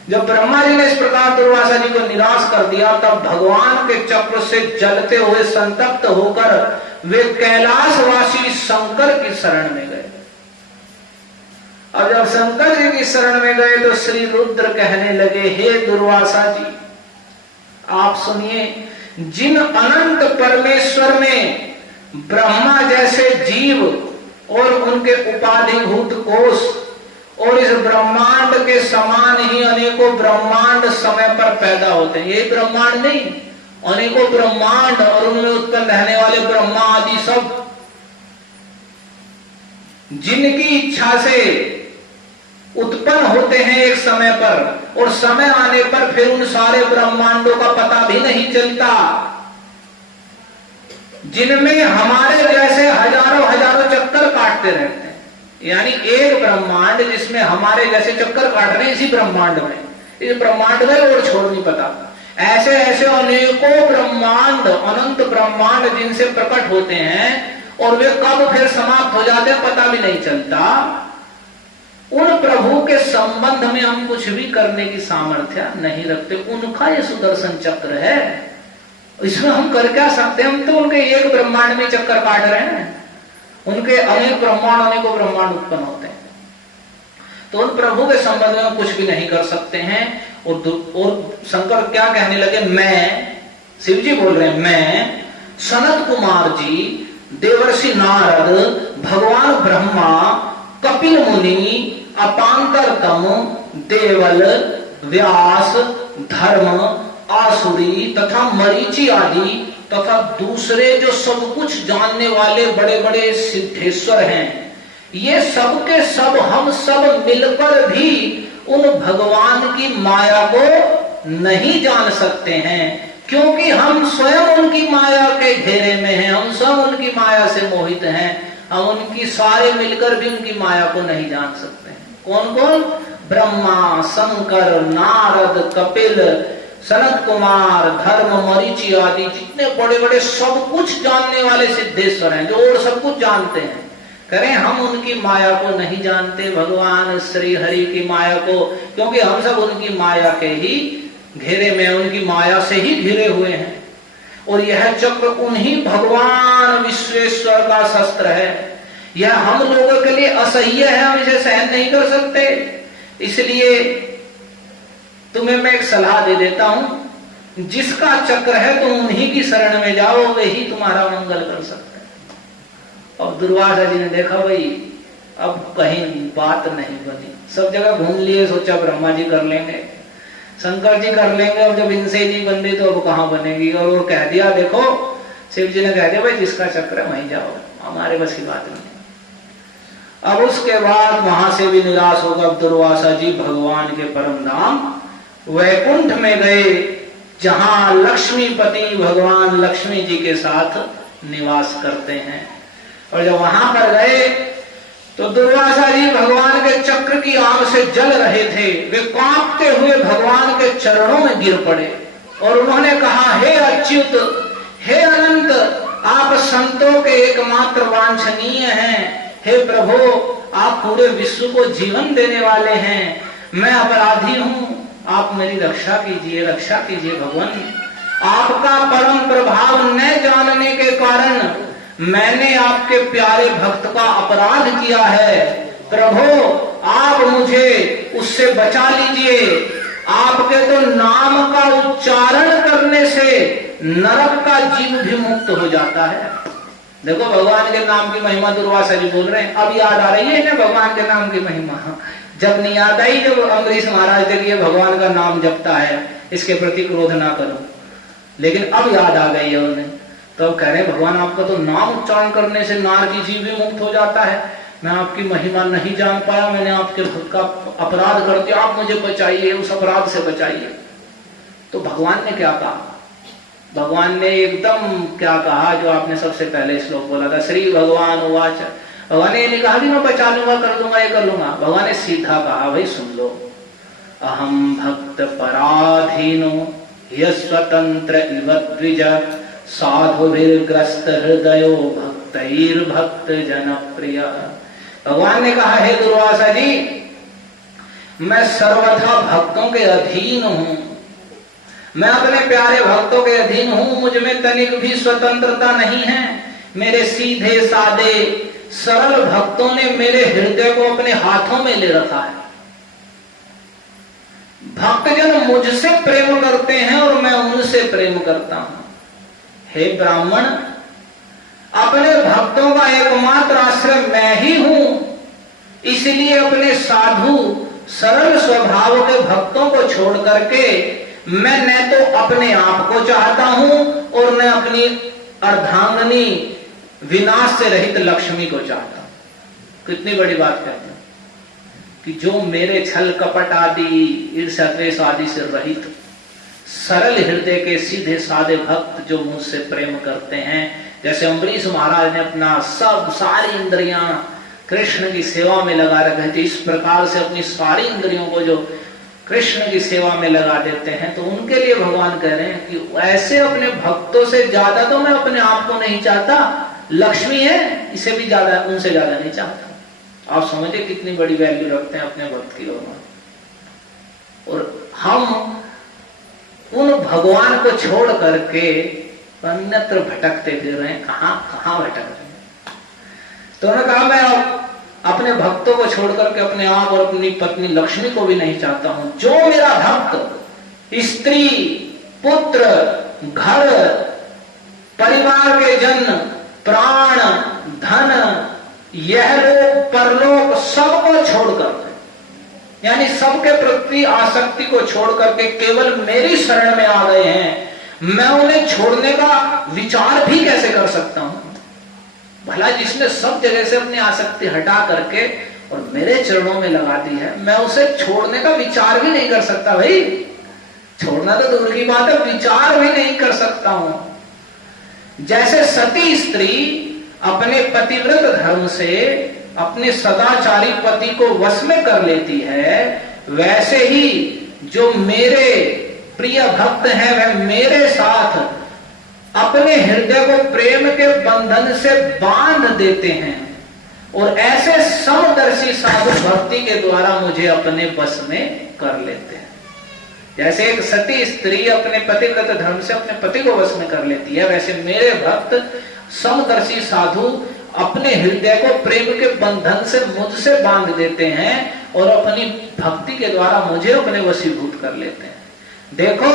जब ब्रह्मा जी ने इस प्रकार दुर्वासा जी को निराश कर दिया, तब भगवान के चक्र से जलते हुए संतप्त होकर वे कैलाशवासी शंकर की शरण में गए। अब जब शंकर जी की शरण में गए तो श्री रुद्र कहने लगे, हे दुर्वासा जी, आप सुनिए, जिन अनंत परमेश्वर में ब्रह्मा जैसे जीव और उनके उपाधिभूत कोष और इस ब्रह्मांड के समान ही अनेकों ब्रह्मांड समय पर पैदा होते हैं, ये ब्रह्मांड नहीं, अनेकों ब्रह्मांड और उनमें उत्पन्न रहने वाले ब्रह्मा आदि सब, जिनकी इच्छा से उत्पन्न होते हैं एक समय पर, और समय आने पर फिर उन सारे ब्रह्मांडों का पता भी नहीं चलता, जिनमें हमारे जैसे हजारों हजारों चक्कर काटते रहते हैं। यानी एक ब्रह्मांड जिसमें हमारे जैसे चक्कर काट रहे हैं इसी ब्रह्मांड में, इस ब्रह्मांड में और छोड़ नहीं पता। ऐसे ऐसे अनेकों ब्रह्मांड, अनंत ब्रह्मांड जिनसे प्रकट होते हैं और वे कब फिर समाप्त हो जाते हैं पता भी नहीं चलता। उन प्रभु के संबंध में हम कुछ भी करने की सामर्थ्य नहीं रखते। उनका ये सुदर्शन चक्र है, इसमें हम कर क्या सकते हैं? हम तो उनके एक ब्रह्मांड में चक्कर काट रहे हैं, उनके अनेक ब्रह्मांड, अनेकों ब्रह्मांड उत्पन्न होते हैं, तो उन प्रभु के संबंध में हम कुछ भी नहीं कर सकते हैं। और शंकर क्या कहने लगे, मैं, शिव जी बोल रहे हैं, मैं सनत कुमार जी, देवर्षि नारद, भगवान ब्रह्मा, कपिल मुनि, अपांतरतम, देवल, व्यास, धर्म, आसुरी तथा मरीचि आदि तथा दूसरे जो सब कुछ जानने वाले बड़े बड़े सिद्धेश्वर हैं, ये सब के सब हम सब मिलकर भी उन भगवान की माया को नहीं जान सकते हैं, क्योंकि हम स्वयं उनकी माया के घेरे में हैं, हम स्वयं उनकी माया से मोहित हैं। हम उनकी सारे मिलकर भी उनकी माया को नहीं जान सकते हैं। कौन कौन? ब्रह्मा, शंकर, नारद, कपिल, सनत कुमार, धर्म, मरीचि आदि जितने बड़े बड़े सब कुछ जानने वाले सिद्धेश्वर हैं, जो और सब कुछ जानते हैं, करें हम उनकी माया को नहीं जानते, भगवान श्री हरि की माया को, क्योंकि हम सब उनकी माया के ही घेरे में, उनकी माया से ही घिरे हुए हैं। और यह चक्र उन्हीं भगवान विश्वेश्वर का शस्त्र है। यह हम लोगों के लिए असह्य है, हम इसे सहन नहीं कर सकते। इसलिए तुम्हें मैं एक सलाह दे देता हूं, जिसका चक्र है तुम उन्हीं की शरण में जाओ, वे ही तुम्हारा मंगल कर सकते हैं। और दुर्वासा जी ने देखा भाई अब कहीं बात नहीं बनी, सब जगह घूम लिए, सोचा ब्रह्मा जी कर लेंगे, शंकर जी कर लेंगे, अब जब इनसे नहीं बन रही तो अब कहां बनेगी। और वो कह दिया, देखो शिव जी ने कह दिया भाई जिसका चक्र है वहीं जाओ, हमारे बस की बात नहीं। अब उसके बाद वहां से भी निराश होगा दुर्वासा जी भगवान के परम धाम वैकुंठ में गए, जहां लक्ष्मीपति भगवान लक्ष्मी जी के साथ निवास करते हैं। और जब वहां पर गए तो दुर्वासा जी भगवान के चक्र की आग से जल रहे थे, वे कांपते हुए भगवान के चरणों में गिर पड़े और उन्होंने कहा, हे अच्युत, हे अनंत, आप संतों के एकमात्र वांछनीय हैं। हे प्रभु, आप पूरे विश्व को जीवन देने वाले हैं, मैं अपराधी हूं, आप मेरी रक्षा कीजिए, रक्षा कीजिए भगवान। आपका परम प्रभाव न जानने के कारण मैंने आपके प्यारे भक्त का अपराध किया है। प्रभु आप मुझे उससे बचा लीजिए। आपके तो नाम का उच्चारण करने से नरक का जीव भी मुक्त हो जाता है। देखो भगवान के नाम की महिमा दुर्वासा जी बोल रहे हैं, अब याद आ रही है ना भगवान के नाम की महिमा। जब नहीं याद आई, जब अम्बरीश महाराज देखिए भगवान का नाम जपता है, इसके प्रति क्रोध ना करो, लेकिन अब याद आ गई है उन्हें। तो कह रहे भगवान आपका तो नाम उच्चारण करने से नार की जीव भी मुक्त हो जाता है, मैं आपकी महिमा नहीं जान पाया, मैंने आपके भक्त का अपराध कर दिया, आप मुझे बचाइए, उस अपराध से बचाइए। तो भगवान ने क्या कहा? भगवान ने एकदम क्या कहा जो आपने सबसे पहले श्लोक बोला था, श्री भगवान उवाच। भगवान ने कहा कि मैं बचा लूंगा, कर दूंगा, ये कर लूंगा। भगवान ने सीधा कहा, भाई सुन लो, अहम भक्त पराधीनो यस्वतंत्र इव द्विज साधुभिर्ग्रस्त हृदयो भक्तैर्भक्त जनप्रिय। भगवान ने कहा, हे दुर्वासा जी, मैं सर्वथा भक्तों के अधीन हूं, मैं अपने प्यारे भक्तों के अधीन हूं, मुझ में तनिक भी स्वतंत्रता नहीं है। मेरे सीधे साधे सरल भक्तों ने मेरे हृदय को अपने हाथों में ले रखा है। भक्तजन मुझसे प्रेम करते हैं और मैं उनसे प्रेम करता हूं। हे ब्राह्मण, अपने भक्तों का एकमात्र आश्रय मैं ही हूं, इसलिए अपने साधु सरल स्वभाव के भक्तों को छोड़ करके मैं न तो अपने आप को चाहता हूं और न अपनी अर्धांगनी विनाश से रहित लक्ष्मी को चाहता हूं। कितनी बड़ी बात कहते हैं कि जो मेरे छल कपट आदि ईर्ष्या द्वेष आदि से रहित सरल हृदय के सीधे साधे भक्त जो मुझसे प्रेम करते हैं, जैसे अम्बरीश महाराज ने अपना सारी इंद्रियां कृष्ण की सेवा में लगा रखे थे, इस प्रकार से अपनी सारी इंद्रियों को जो कृष्ण की सेवा में लगा देते हैं, तो उनके लिए भगवान कह रहे हैं कि ऐसे अपने भक्तों से ज्यादा तो मैं अपने आप को नहीं चाहता, लक्ष्मी है इसे भी ज्यादा, उनसे ज्यादा नहीं चाहता। आप समझिए कितनी बड़ी वैल्यू रखते हैं अपने भक्त की भगवान। और हम उन भगवान को छोड़ करके अन्यत्र भटकते फिर रहे हैं। कहां भटक रहे हैं? तो उन्होंने कहा मैं अपने भक्तों को छोड़ करके अपने आप और अपनी पत्नी लक्ष्मी को भी नहीं चाहता हूं। जो मेरा भक्त स्त्री पुत्र घर परिवार के जन प्राण धन यह लोक परलोक सबको छोड़कर, यानी सबके प्रति आसक्ति को छोड़ करके केवल मेरी शरण में आ गए हैं, मैं उन्हें छोड़ने का विचार भी कैसे कर सकता हूं? भला जिसने सब जगह से अपनी आसक्ति हटा करके और मेरे चरणों में लगा दी है, मैं उसे छोड़ने का विचार भी नहीं कर सकता। भाई छोड़ना तो दूर की बात है, विचार भी नहीं कर सकता हूं। जैसे सती स्त्री अपने पतिव्रत धर्म से अपने सदाचारी पति को वश में कर लेती है, वैसे ही जो मेरे प्रिय भक्त हैं वह मेरे साथ अपने हृदय को प्रेम के बंधन से बांध देते हैं और ऐसे समदर्शी साधु भक्ति के द्वारा मुझे अपने बस में कर लेते हैं। जैसे एक सती स्त्री अपने पतिव्रत धर्म से अपने पति को वश में कर लेती है, वैसे मेरे भक्त समदर्शी साधु अपने हृदय को प्रेम के बंधन से मुझसे बांध देते हैं और अपनी भक्ति के द्वारा मुझे अपने वशीभूत कर लेते हैं। देखो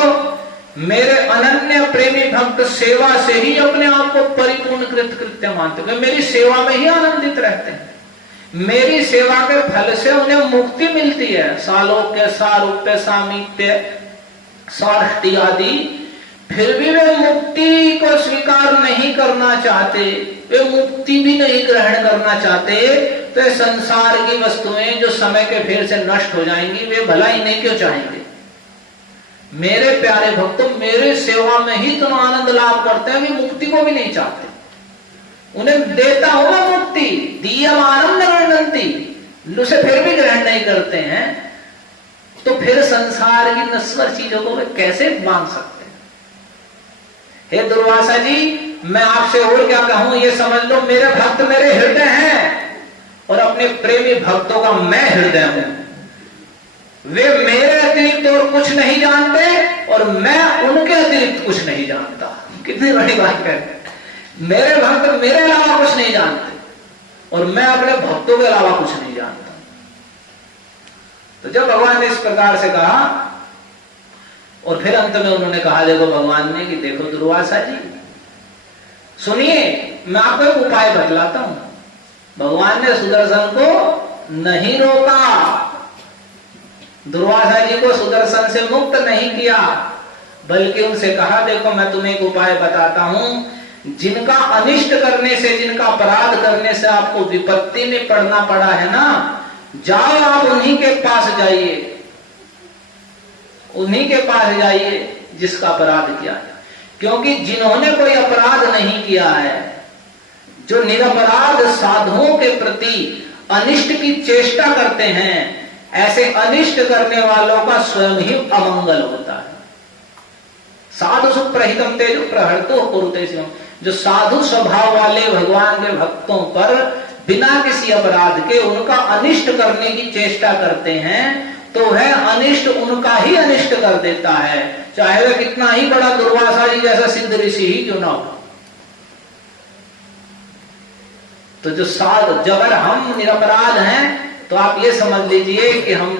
मेरे अनन्य प्रेमी भक्त सेवा से ही अपने आप को परिपूर्ण कृत्य मानते हैं, मेरी सेवा में ही आनंदित रहते हैं। मेरी सेवा के फल से उन्हें मुक्ति मिलती है, सालोक्य सारूप्य सामीप्य साष्टी आदि। फिर भी वे मुक्ति को स्वीकार नहीं करना चाहते, वे मुक्ति भी नहीं ग्रहण करना चाहते। तो ये संसार की वस्तुएं जो समय के फेर से नष्ट हो जाएंगी, वे भला ही नहीं क्यों चाहेंगे? मेरे प्यारे भक्तों, मेरे सेवा में ही तुम आनंद लाभ करते हैं, वे मुक्ति को भी नहीं चाहते। उन्हें देता हुआ मुक्ति दीयमानम निवर्णन्ति, उसे फिर भी ग्रहण नहीं करते हैं, तो फिर संसार की नश्वर चीजों को वे कैसे मांग सकते हैं? हे दुर्वासा जी, मैं आपसे और क्या कहूं, ये समझ लो मेरे भक्त मेरे हृदय हैं और अपने प्रेमी भक्तों का मैं हृदय हूं। वे मेरे अतिरिक्त और कुछ नहीं जानते और मैं उनके अतिरिक्त कुछ नहीं जानता। कितनी बड़ी बात है। मेरे भक्त मेरे अलावा कुछ नहीं जानते और मैं अपने भक्तों के अलावा कुछ नहीं जानता। तो जब भगवान ने इस प्रकार से कहा और फिर अंत में उन्होंने कहा, देखो भगवान ने कि देखो दुर्वासा जी सुनिए, मैं आपको एक उपाय बतलाता हूं। भगवान ने सुदर्शन को नहीं रोका, दुर्वासा जी को सुदर्शन से मुक्त नहीं किया, बल्कि उनसे कहा देखो मैं तुम्हें एक उपाय बताता हूं, जिनका अनिष्ट करने से, जिनका अपराध करने से आपको विपत्ति में पड़ना पड़ा है ना, जाओ आप उन्हीं के पास जाइए, उन्हीं के पास जाइए जिसका अपराध किया है। क्योंकि जिन्होंने कोई अपराध नहीं किया है, जो निरपराध साधुओं के प्रति अनिष्ट की चेष्टा करते हैं, ऐसे अनिष्ट करने वालों का स्वयं ही अमंगल होता है। साधु सुप्रहितम तेज प्रहर्तो कुरुते शिवम, जो साधु स्वभाव वाले भगवान के भक्तों पर बिना किसी अपराध के उनका अनिष्ट करने की चेष्टा करते हैं, तो वह अनिष्ट उनका ही अनिष्ट कर देता है, चाहे वह कितना ही बड़ा दुर्वासा जी जैसा सिद्ध ऋषि ही क्यों ना हो। तो जो अगर हम निरपराध हैं तो आप ये समझ लीजिए कि हम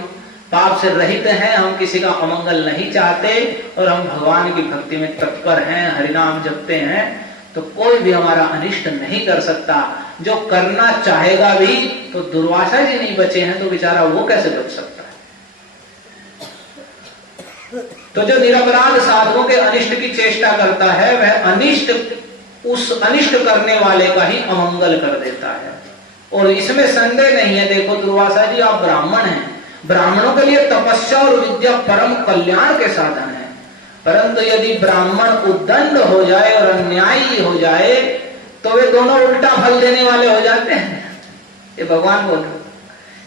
पाप से रहित हैं, हम किसी का अमंगल नहीं चाहते और हम भगवान की भक्ति में तत्पर हैं, हरिनाम जपते हैं, तो कोई भी हमारा अनिष्ट नहीं कर सकता। जो करना चाहेगा भी तो दुर्वासा जी नहीं बचे हैं, तो बेचारा वो कैसे बच सकता है? तो जो निरपराध साधुओं के अनिष्ट की चेष्टा करता है, वह अनिष्ट उस अनिष्ट करने वाले का ही अमंगल कर देता है। और इसमें संदेह नहीं है। देखो दुर्वासा जी, आप ब्राह्मण हैं, ब्राह्मणों के लिए तपस्या और विद्या परम कल्याण के साधन है, परंतु यदि ब्राह्मण उद्दंड हो जाए और अन्यायी हो जाए तो वे दोनों उल्टा फल देने वाले हो जाते हैं। ये भगवान बोल रहे।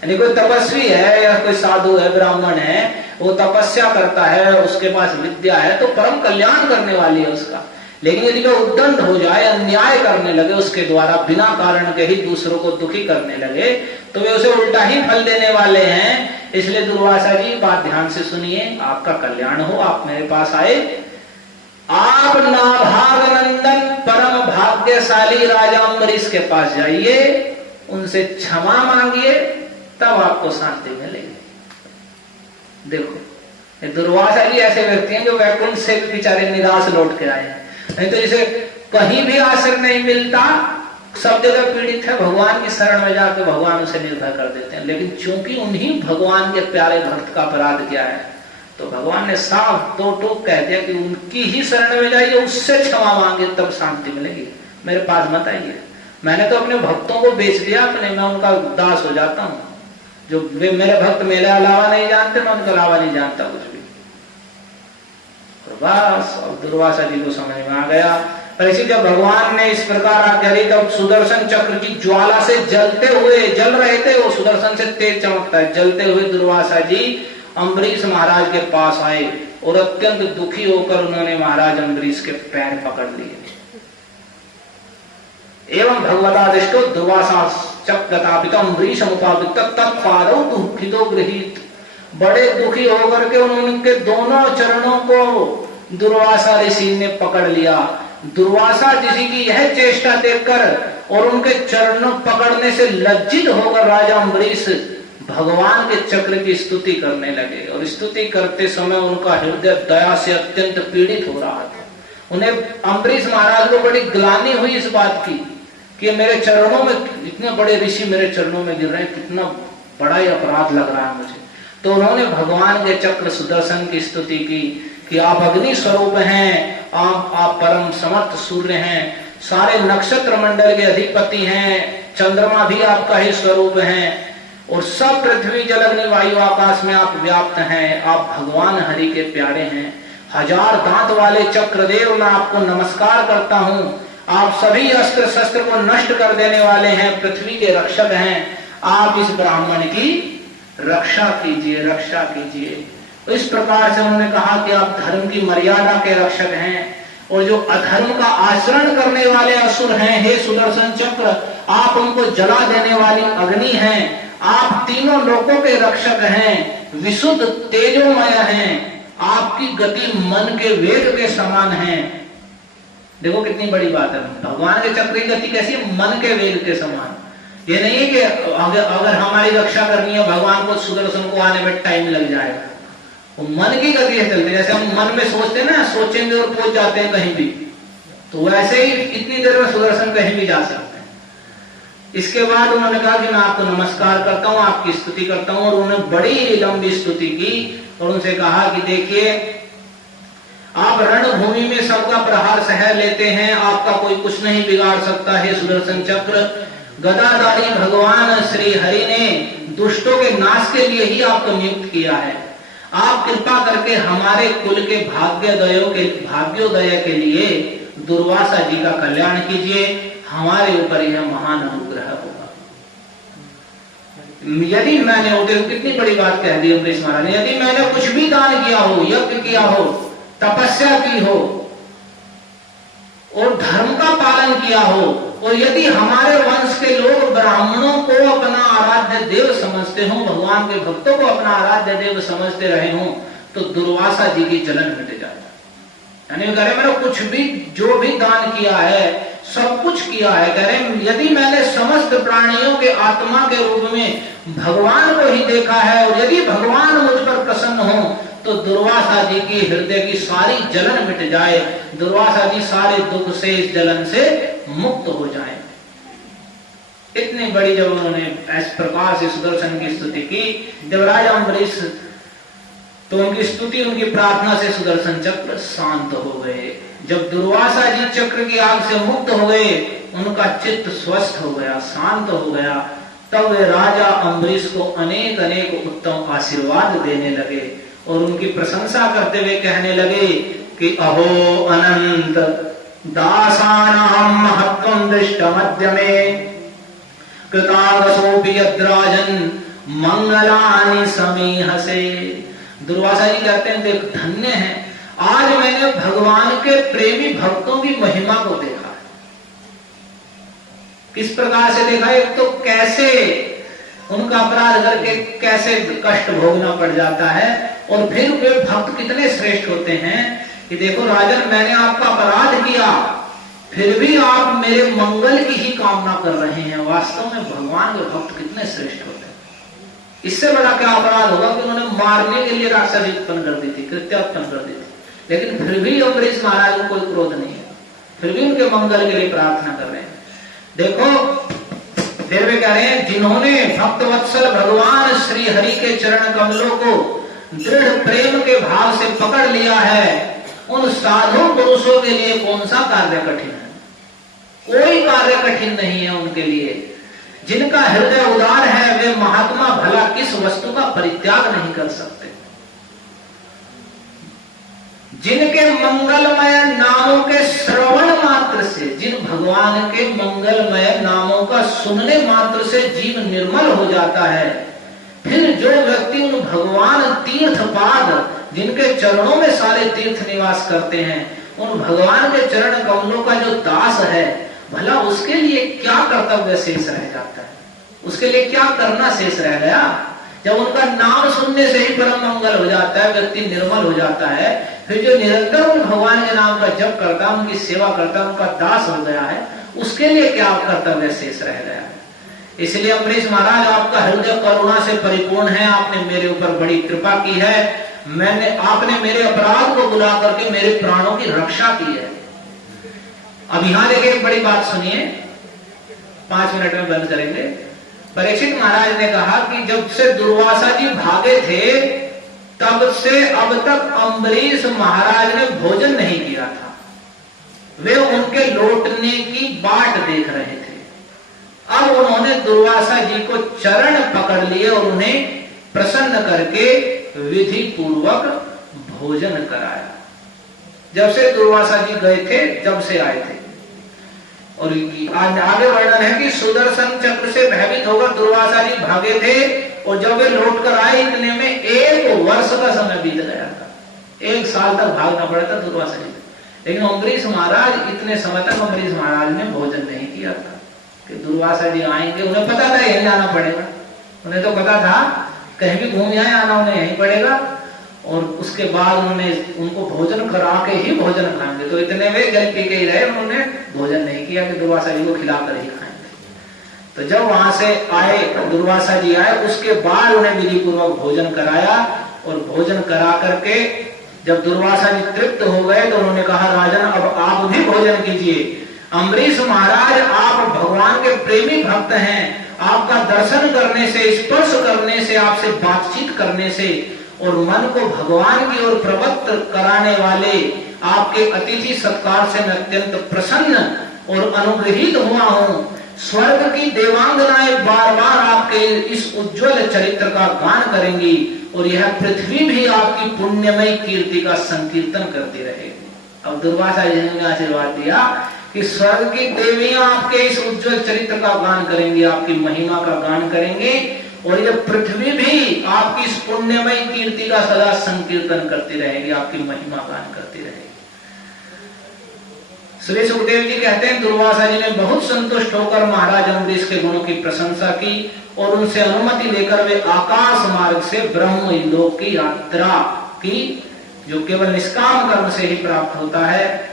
यानी कोई तपस्वी है या कोई साधु है, ब्राह्मण है, वो तपस्या करता है, उसके पास विद्या है तो परम कल्याण करने वाली है उसका। लेकिन यदि वह उद्दंड हो जाए, अन्याय करने लगे, उसके द्वारा बिना कारण के ही दूसरों को दुखी करने लगे, तो वे उसे उल्टा ही फल देने वाले हैं। इसलिए दुर्वासा जी, बात ध्यान से सुनिए, आपका कल्याण हो, आप मेरे पास आए। आप नाभाग नंदन परम भाग्यशाली राजा अम्बरीश के पास जाइए, उनसे क्षमा मांगिए, तब आपको शांति मिलेगी। देखो, ये दुर्वासा जी ऐसे व्यक्ति हैं जो वैकुंठ से बेचारे निराश लौट के आए हैं। नहीं तो इसे कहीं भी आश्रय नहीं मिलता, सब जगह पीड़ित है, भगवान की शरण में जाकर भगवान उसे निर्भय कर देते हैं। लेकिन चूंकि उन्हीं भगवान के प्यारे भक्त का अपराध किया है, तो भगवान ने साफ दो टोक कह दिया कि उनकी ही शरण में जाइए, उससे क्षमा मांगे, तब शांति मिलेगी, मेरे पास मत आइए। मैंने तो अपने भक्तों को बेच दिया अपने, मैं उनका दास हो जाता हूँ। जो वे मेरे भक्त मेरे अलावा नहीं जानते, मैं उनके अलावा नहीं जानता कुछ भी। और बस, और दुर्वासा जी को समझ में आ गया। पर इसी जब भगवान ने इस प्रकार आज्ञा दी, तब सुदर्शन चक्र की ज्वाला से जलते हुए, जल रहे थे, वो सुदर्शन से तेज चमकता है, जलते हुए दुर्वासा जी अम्बरीश महाराज के पास आए और अत्यंत दुखी होकर उन्होंने महाराज अम्बरीश के पैर पकड़ लिए। एवं भगवतादिष्टो दुर्वासा चक्रतापित अम्बरीश मुपावित तत्पादौ दुखितो गृहीत। बड़े दुखी होकर के उनके दोनों चरणों को दुर्वासा ऋषि ने पकड़ लिया। दुर्वासा ऋषि की यह चेष्टा देखकर और उनके चरणों पकड़ने से लज्जित होकर राजा अम्बरीश भगवान के चक्र की स्तुति करने लगे। और स्तुति करते समय उनका हृदय दया से अत्यंत पीड़ित हो रहा था। उन्हें अम्बरीश महाराज को बड़ी ग्लानि हुई इस बात की कि मेरे चरणों में, इतने बड़े ऋषि मेरे चरणों में गिर रहे हैं, कितना बड़ा ही अपराध लग रहा है मुझे। तो उन्होंने भगवान के चक्र सुदर्शन की स्तुति की कि आप अग्नि स्वरूप हैं, आप परम समर्थ सूर्य हैं, सारे नक्षत्र मंडल के अधिपति हैं, चंद्रमा भी आपका ही स्वरूप है, और सब पृथ्वी जल अग्नि वायु आकाश में आप व्याप्त हैं। आप भगवान हरि के प्यारे हैं। हजार दांत वाले चक्रदेव, मैं आपको नमस्कार करता हूँ। आप सभी अस्त्र शस्त्र को नष्ट कर देने वाले हैं, पृथ्वी के रक्षक हैं। आप इस ब्राह्मण की रक्षा कीजिए, रक्षा कीजिए। तो इस प्रकार से उन्होंने कहा कि आप धर्म की मर्यादा के रक्षक हैं, और जो अधर्म का आचरण करने वाले असुर हैं, हे सुदर्शन चक्र, आप उनको जला देने वाली अग्नि हैं। आप तीनों लोकों के रक्षक हैं, विशुद्ध तेजोमय हैं, आपकी गति मन के वेग के समान है। देखो कितनी बड़ी बात है, भगवान के चक्र की गति कैसी है, मन के वेग के समान। ये नहीं है कि अगर हमारी रक्षा करनी है, भगवान को सुदर्शन को आने में टाइम लग जाएगा। वो मन की गति से चलते, जैसे हम मन में सोचते हैं ना, सोचेंगे और पहुंच जाते हैं कहीं भी, तो वैसे ही इतनी देर में सुदर्शन कहीं भी जा सकते हैं। इसके बाद उन्होंने कहा कि मैं आपको नमस्कार करता हूँ, आपकी स्तुति करता हूँ, और उन्होंने बड़ी लंबी स्तुति की और उनसे कहा कि देखिए, आप रणभूमि में सबका प्रहार सह लेते हैं, आपका कोई कुछ नहीं बिगाड़ सकता है सुदर्शन चक्र। गदाधारी भगवान श्री हरि ने दुष्टों के नाश के लिए ही आपको नियुक्त किया है। आप कृपा करके हमारे कुल के भाग्योदय के लिए दुर्वासा जी का कल्याण कीजिए, हमारे ऊपर यह महान अनुग्रह होगा। यदि मैंने, कितनी बड़ी बात कह दी अम्बरीश महाराज ने, यदि मैंने कुछ भी दान किया हो, यज्ञ किया हो, तपस्या की हो और धर्म का पालन किया हो, और यदि हमारे वंश के लोग ब्राह्मणों को अपना आराध्य देव समझते हो, भगवान के भक्तों को अपना आराध्य देव समझते रहे हो, तो दुर्वासा जी की जलन मिट जाए। यानी कह रहे मैंने कुछ भी, जो भी दान किया है, सब कुछ किया है, कह रहे यदि मैंने समस्त प्राणियों के आत्मा के रूप में भगवान को ही देखा है, और यदि भगवान मुझ पर प्रसन्न हो, तो दुर्वासा जी की हृदय की सारी जलन मिट जाए, दुर्वासा जी सारे दुख से, इस जलन से मुक्त हो जाए। इतनी बड़ी जब उन्होंने इस प्रकार से सुदर्शन की स्तुति की, जब राजा अम्बरीश, तो उनकी स्तुति, उनकी प्रार्थना से सुदर्शन चक्र शांत हो गए। जब दुर्वासा जी चक्र की आग से मुक्त हो गए, उनका चित्त स्वस्थ हो गया, शांत हो गया, तब वे राजा अम्बरीश को अनेक अनेक उत्तम आशीर्वाद देने लगे और उनकी प्रशंसा करते हुए कहने लगे कि अहो अनंत दासानां महत्वं दृष्टमद्य मे कृतागसोऽपि यद्राजन् मंगलानि समीहसे। दुर्वासा जी कहते हैं, देख धन्य है, आज मैंने भगवान के प्रेमी भक्तों की महिमा को देखा। किस प्रकार से देखा? एक तो कैसे उनका अपराध करके कैसे कष्ट भोगना पड़ जाता है, और फिर वे भक्त कितने श्रेष्ठ होते हैं कि देखो राजन, मैंने आपका अपराध किया, फिर भी आप मेरे मंगल की ही कामना कर रहे हैं। वास्तव में भगवान के भक्त कितने श्रेष्ठ होते हैं। इससे बड़ा क्या अपराध होगा कि उन्होंने मारने के लिए राक्षसी उत्पन्न कर दी थी, कृत्या उत्पन्न कर दी थी, लेकिन फिर भी अम्बरीश महाराज को कोई क्रोध नहीं है, फिर भी उनके मंगल के लिए प्रार्थना कर रहे हैं। देखो फिर वे कह रहे हैं, जिन्होंने भक्त वत्सल भगवान श्री हरि के चरण कमलों को दृढ़ प्रेम के भाव से पकड़ लिया है, उन साधु पुरुषों के लिए कौन सा कार्य कठिन है? कोई कार्य कठिन नहीं है उनके लिए। जिनका हृदय उदार है, वे महात्मा भला किस वस्तु का परित्याग नहीं कर सकते। जिनके मंगलमय नामों के श्रवण मात्र से, जिन भगवान के मंगलमय नामों का सुनने मात्र से जीव निर्मल हो जाता है, फिर जो व्यक्ति उन भगवान तीर्थपाद, जिनके चरणों में सारे तीर्थ निवास करते हैं, उन भगवान के चरण कमलों का जो दास है, भला उसके लिए क्या कर्तव्य शेष रह जाता है? उसके लिए क्या करना शेष रह गया? जब उनका नाम सुनने से ही परम मंगल हो जाता है, व्यक्ति निर्मल हो जाता है, फिर जो निरंतर उन भगवान के नाम का जप करता, उनकी सेवा करता, उनका दास हो गया है, उसके लिए क्या कर्तव्य शेष रह गया है? इसलिए अम्बरीश महाराज, आपका हृदय करुणा से परिपूर्ण है, आपने मेरे ऊपर बड़ी कृपा की है, आपने मेरे अपराध को बुला करके मेरे प्राणों की रक्षा की है। अब यहां देखिए, एक बड़ी बात सुनिए, 5 मिनट में बंद करेंगे। परीक्षित महाराज ने कहा कि जब से दुर्वासा जी भागे थे, तब से अब तक अम्बरीश महाराज ने भोजन नहीं किया था। वे उनके लौटने की बाट देख रहे थे। अब उन्होंने दुर्वासा जी को चरण पकड़ लिए और उन्हें प्रसन्न करके विधि पूर्वक भोजन कराया। जब से दुर्वासा जी गए थे, जब से आए थे। और आज आगे वर्णन है कि सुदर्शन चक्र से भयभीत होकर दुर्वासा जी भागे थे, और जब वे लौट कर आए, इतने में 1 वर्ष का समय बीत गया था। 1 साल तक भागना पड़ा था दुर्वासा जी। लेकिन अम्बरीश महाराज, इतने समय तक अम्बरीश महाराज ने भोजन नहीं किया था कि दुर्वासा जी आएंगे। उन्हें पता था यहीं जाना पड़ेगा, उन्हें तो पता था कहीं भी घूम जाए, आना उन्हें यहीं पड़ेगा, और उसके बाद उन्होंने उनको भोजन करा के ही भोजन खाएंगे। तो इतने वे गलती के ही रहे, उन्होंने भोजन नहीं किया कि दुर्वासा जी को खिलाकर ही खाएंगे। तो जब वहां से आए, दुर्वासा जी आए, उसके बाद उन्हें विधि पूर्वक भोजन कराया, और भोजन करा करके जब दुर्वासा जी तृप्त हो गए, तो उन्होंने कहा, राजन अब आप भी भोजन कीजिए। अम्बरीश महाराज, आप भगवान के प्रेमी भक्त हैं, आपका दर्शन करने से, स्पर्श करने से, आपसे बातचीत करने से और मन को भगवान की ओर प्रवृत्त कराने वाले आपके अतिथि सत्कार से मैं अत्यंत प्रसन्न और अनुग्रहित हुआ हूं। स्वर्ग की देवांगनाएं बार बार आपके इस उज्जवल चरित्र का गान करेंगी, और यह पृथ्वी भी आपकी पुण्यमय कीर्ति का संकीर्तन करती रहेगी। अब दुर्वासा जी ने आशीर्वाद दिया कि स्वर्ग की देवियां आपके इस उज्जवल चरित्र का गान करेंगी, आपकी महिमा का गान करेंगे, और यह पृथ्वी भी आपकी इस पुण्यमय कीर्ति का सदा संकीर्तन करती रहेगी, आपकी महिमा गान करती रहेगी। श्री सुखदेव जी कहते हैं, दुर्वासा जी ने बहुत संतुष्ट होकर महाराज अम्बरीश के गुणों की प्रशंसा की, और उनसे अनुमति लेकर वे आकाश मार्ग से ब्रह्म लोक की यात्रा की, जो केवल निष्काम कर्म से ही प्राप्त होता है।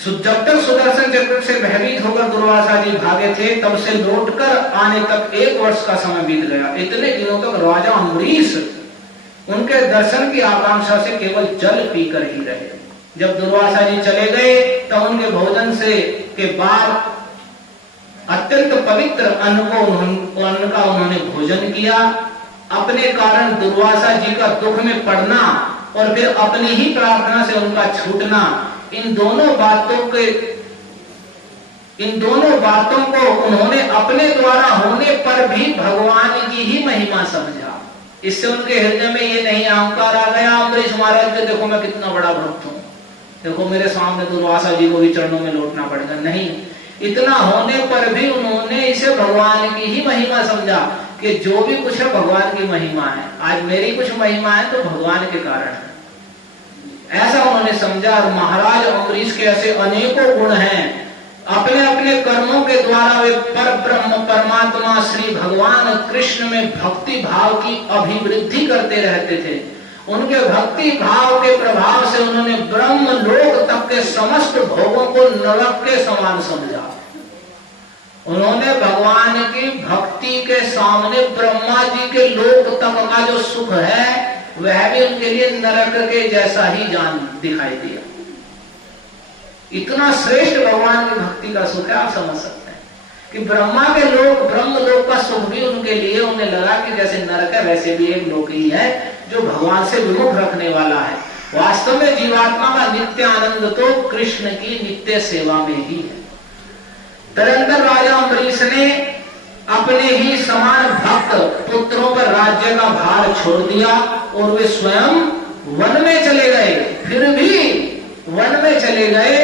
जब तक सुदर्शन चक्र से भयभीत होकर दुर्वासा जी भागे थे, तब से लौटकर आने तक 1 वर्ष का समय बीत गया। इतने दिनों तक राजा अम्बरीश उनके दर्शन की आकांक्षा से केवल जल पीकर ही रहे। जब दुर्वासा जी चले गए, तब उनके भोजन से के बाद अत्यंत पवित्र अन्न का उन्होंने भोजन किया। अपने कारण दुर्वासा जी का दुख में पड़ना और फिर अपनी ही प्रार्थना से उनका छूटना, इन दोनों बातों को उन्होंने अपने द्वारा होने पर भी भगवान की ही महिमा समझा। इससे उनके हृदय में ये नहीं अहंकार आ गया अम्बरीश महाराज के देखो मैं कितना बड़ा भक्त हूं, देखो मेरे सामने दुर्वासा जी को भी चरणों में लौटना पड़ेगा। नहीं, इतना होने पर भी उन्होंने इसे भगवान की ही महिमा समझा कि जो भी कुछ है भगवान की महिमा है। आज मेरी कुछ महिमा है तो भगवान के कारण है, ऐसा उन्होंने समझा। और महाराज अम्बरीश के ऐसे अनेकों गुण हैं, अपने अपने कर्मों के द्वारा वे पर ब्रह्म परमात्मा श्री भगवान कृष्ण में भक्ति भाव की अभिवृद्धि करते रहते थे। उनके भक्ति भाव के प्रभाव से उन्होंने ब्रह्म लोक तक के समस्त भोगों को नरक के समान समझा। उन्होंने भगवान की भक्ति के सामने ब्रह्मा जी के लोक तक का जो सुख है वह भी उनके लिए नरक के जैसा ही जान दिखाई दिया। इतना श्रेष्ठ भगवान की भक्ति का सुख है, आप समझ सकते हैं कि ब्रह्मा के लोक ब्रह्म लोक का सुख भी उनके लिए उन्हें लगा कि जैसे नरक है वैसे भी एक लोक ही है जो भगवान से विमुख रखने वाला है। वास्तव में जीवात्मा का नित्य आनंद तो कृष्ण की नित्य सेवा में ही है। तदनंतर राजा अम्बरीश ने अपने ही समान भक्त पुत्रों पर राज्य का भार छोड़ दिया और वे स्वयं वन में चले गए। फिर भी वन में चले गए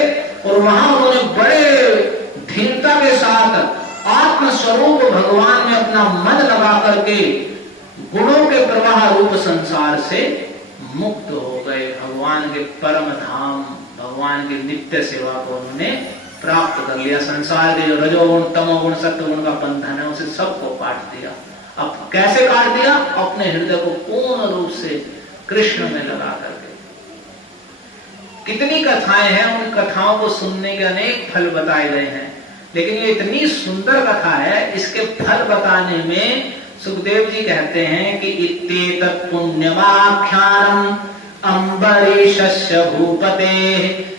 और वहां उन्होंने बड़े धीरता के साथ आत्मस्वरूप भगवान में अपना मन लगा करके गुणों के प्रवाह रूप संसार से मुक्त हो गए। भगवान के परम धाम भगवान की नित्य सेवा को उन्होंने प्राप्त कर लिया। संसार के जो रजोगुण तमोगुण सत्वगुण का बंधन है उसे सबको काट दिया। अब कैसे काट दिया? अपने हृदय को पूर्ण रूप से कृष्ण में लगा करके। कितनी कथाएं हैं, उन कथाओं को सुनने के अनेक फल बताए गए हैं, लेकिन ये इतनी सुंदर कथा है, इसके फल बताने में सुखदेव जी कहते हैं कि इत्येतत् पुण्यमाख्यानम् अम्बरीशस्य भूपते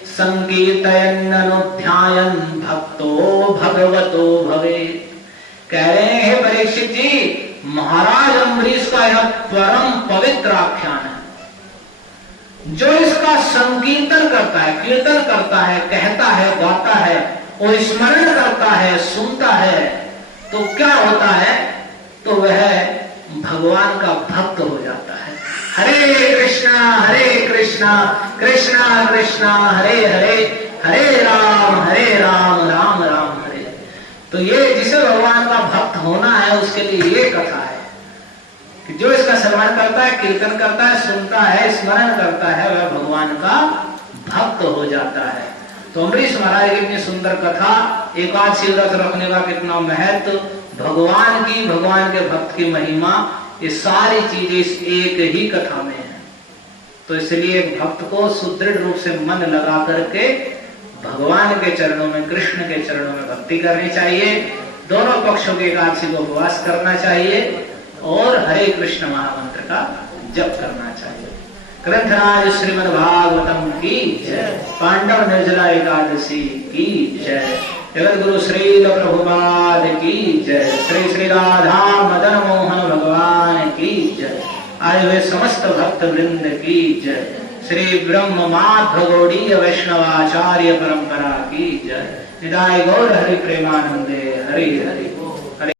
संकीर्तयन् अनुध्यायन् भक्तो भगवतो भवेत्। कह रहे हैं हे परीक्षित जी, महाराज अम्बरीश का यह परम पवित्र आख्यान है। जो इसका संकीर्तन करता है, कीर्तन करता है, कहता है, गाता है और स्मरण करता है, सुनता है, तो क्या होता है? तो वह भगवान का भक्त हो जाता है। हरे कृष्णा कृष्णा कृष्णा हरे हरे, हरे राम राम राम हरे। तो ये जिसे भगवान का भक्त होना है उसके लिए ये कथा है कि जो इसका श्रवण करता है, कीर्तन करता है, सुनता है, स्मरण करता है, वह भगवान का भक्त हो जाता है। तो अम्बरीश महाराज की इतनी सुंदर कथा, एकादशी व्रत रखने का कितना महत्व, भगवान के भक्त की महिमा, ये सारी चीजें इस एक ही कथा में है। तो इसलिए भक्त को सुदृढ़ रूप से मन लगा करके भगवान के चरणों में, कृष्ण के चरणों में भक्ति करनी चाहिए। दोनों पक्षों के एकादशी को उपवास करना चाहिए और हरे कृष्ण महामंत्र का जप करना चाहिए। ग्रंथराज श्रीमद् भागवतम की जय, पांडव निर्जला एकादशी की जय, जगत गुरु श्री प्रभुपाद की जय, श्री श्री राधा मदन मोहन भगवान की जय, आए हुए समस्त भक्त वृंद की जय, श्री ब्रह्म माध्व गौड़ीय वैष्णवाचार्य परंपरा की जय। निताय गौर हरि प्रेमानंदे हरि हरि।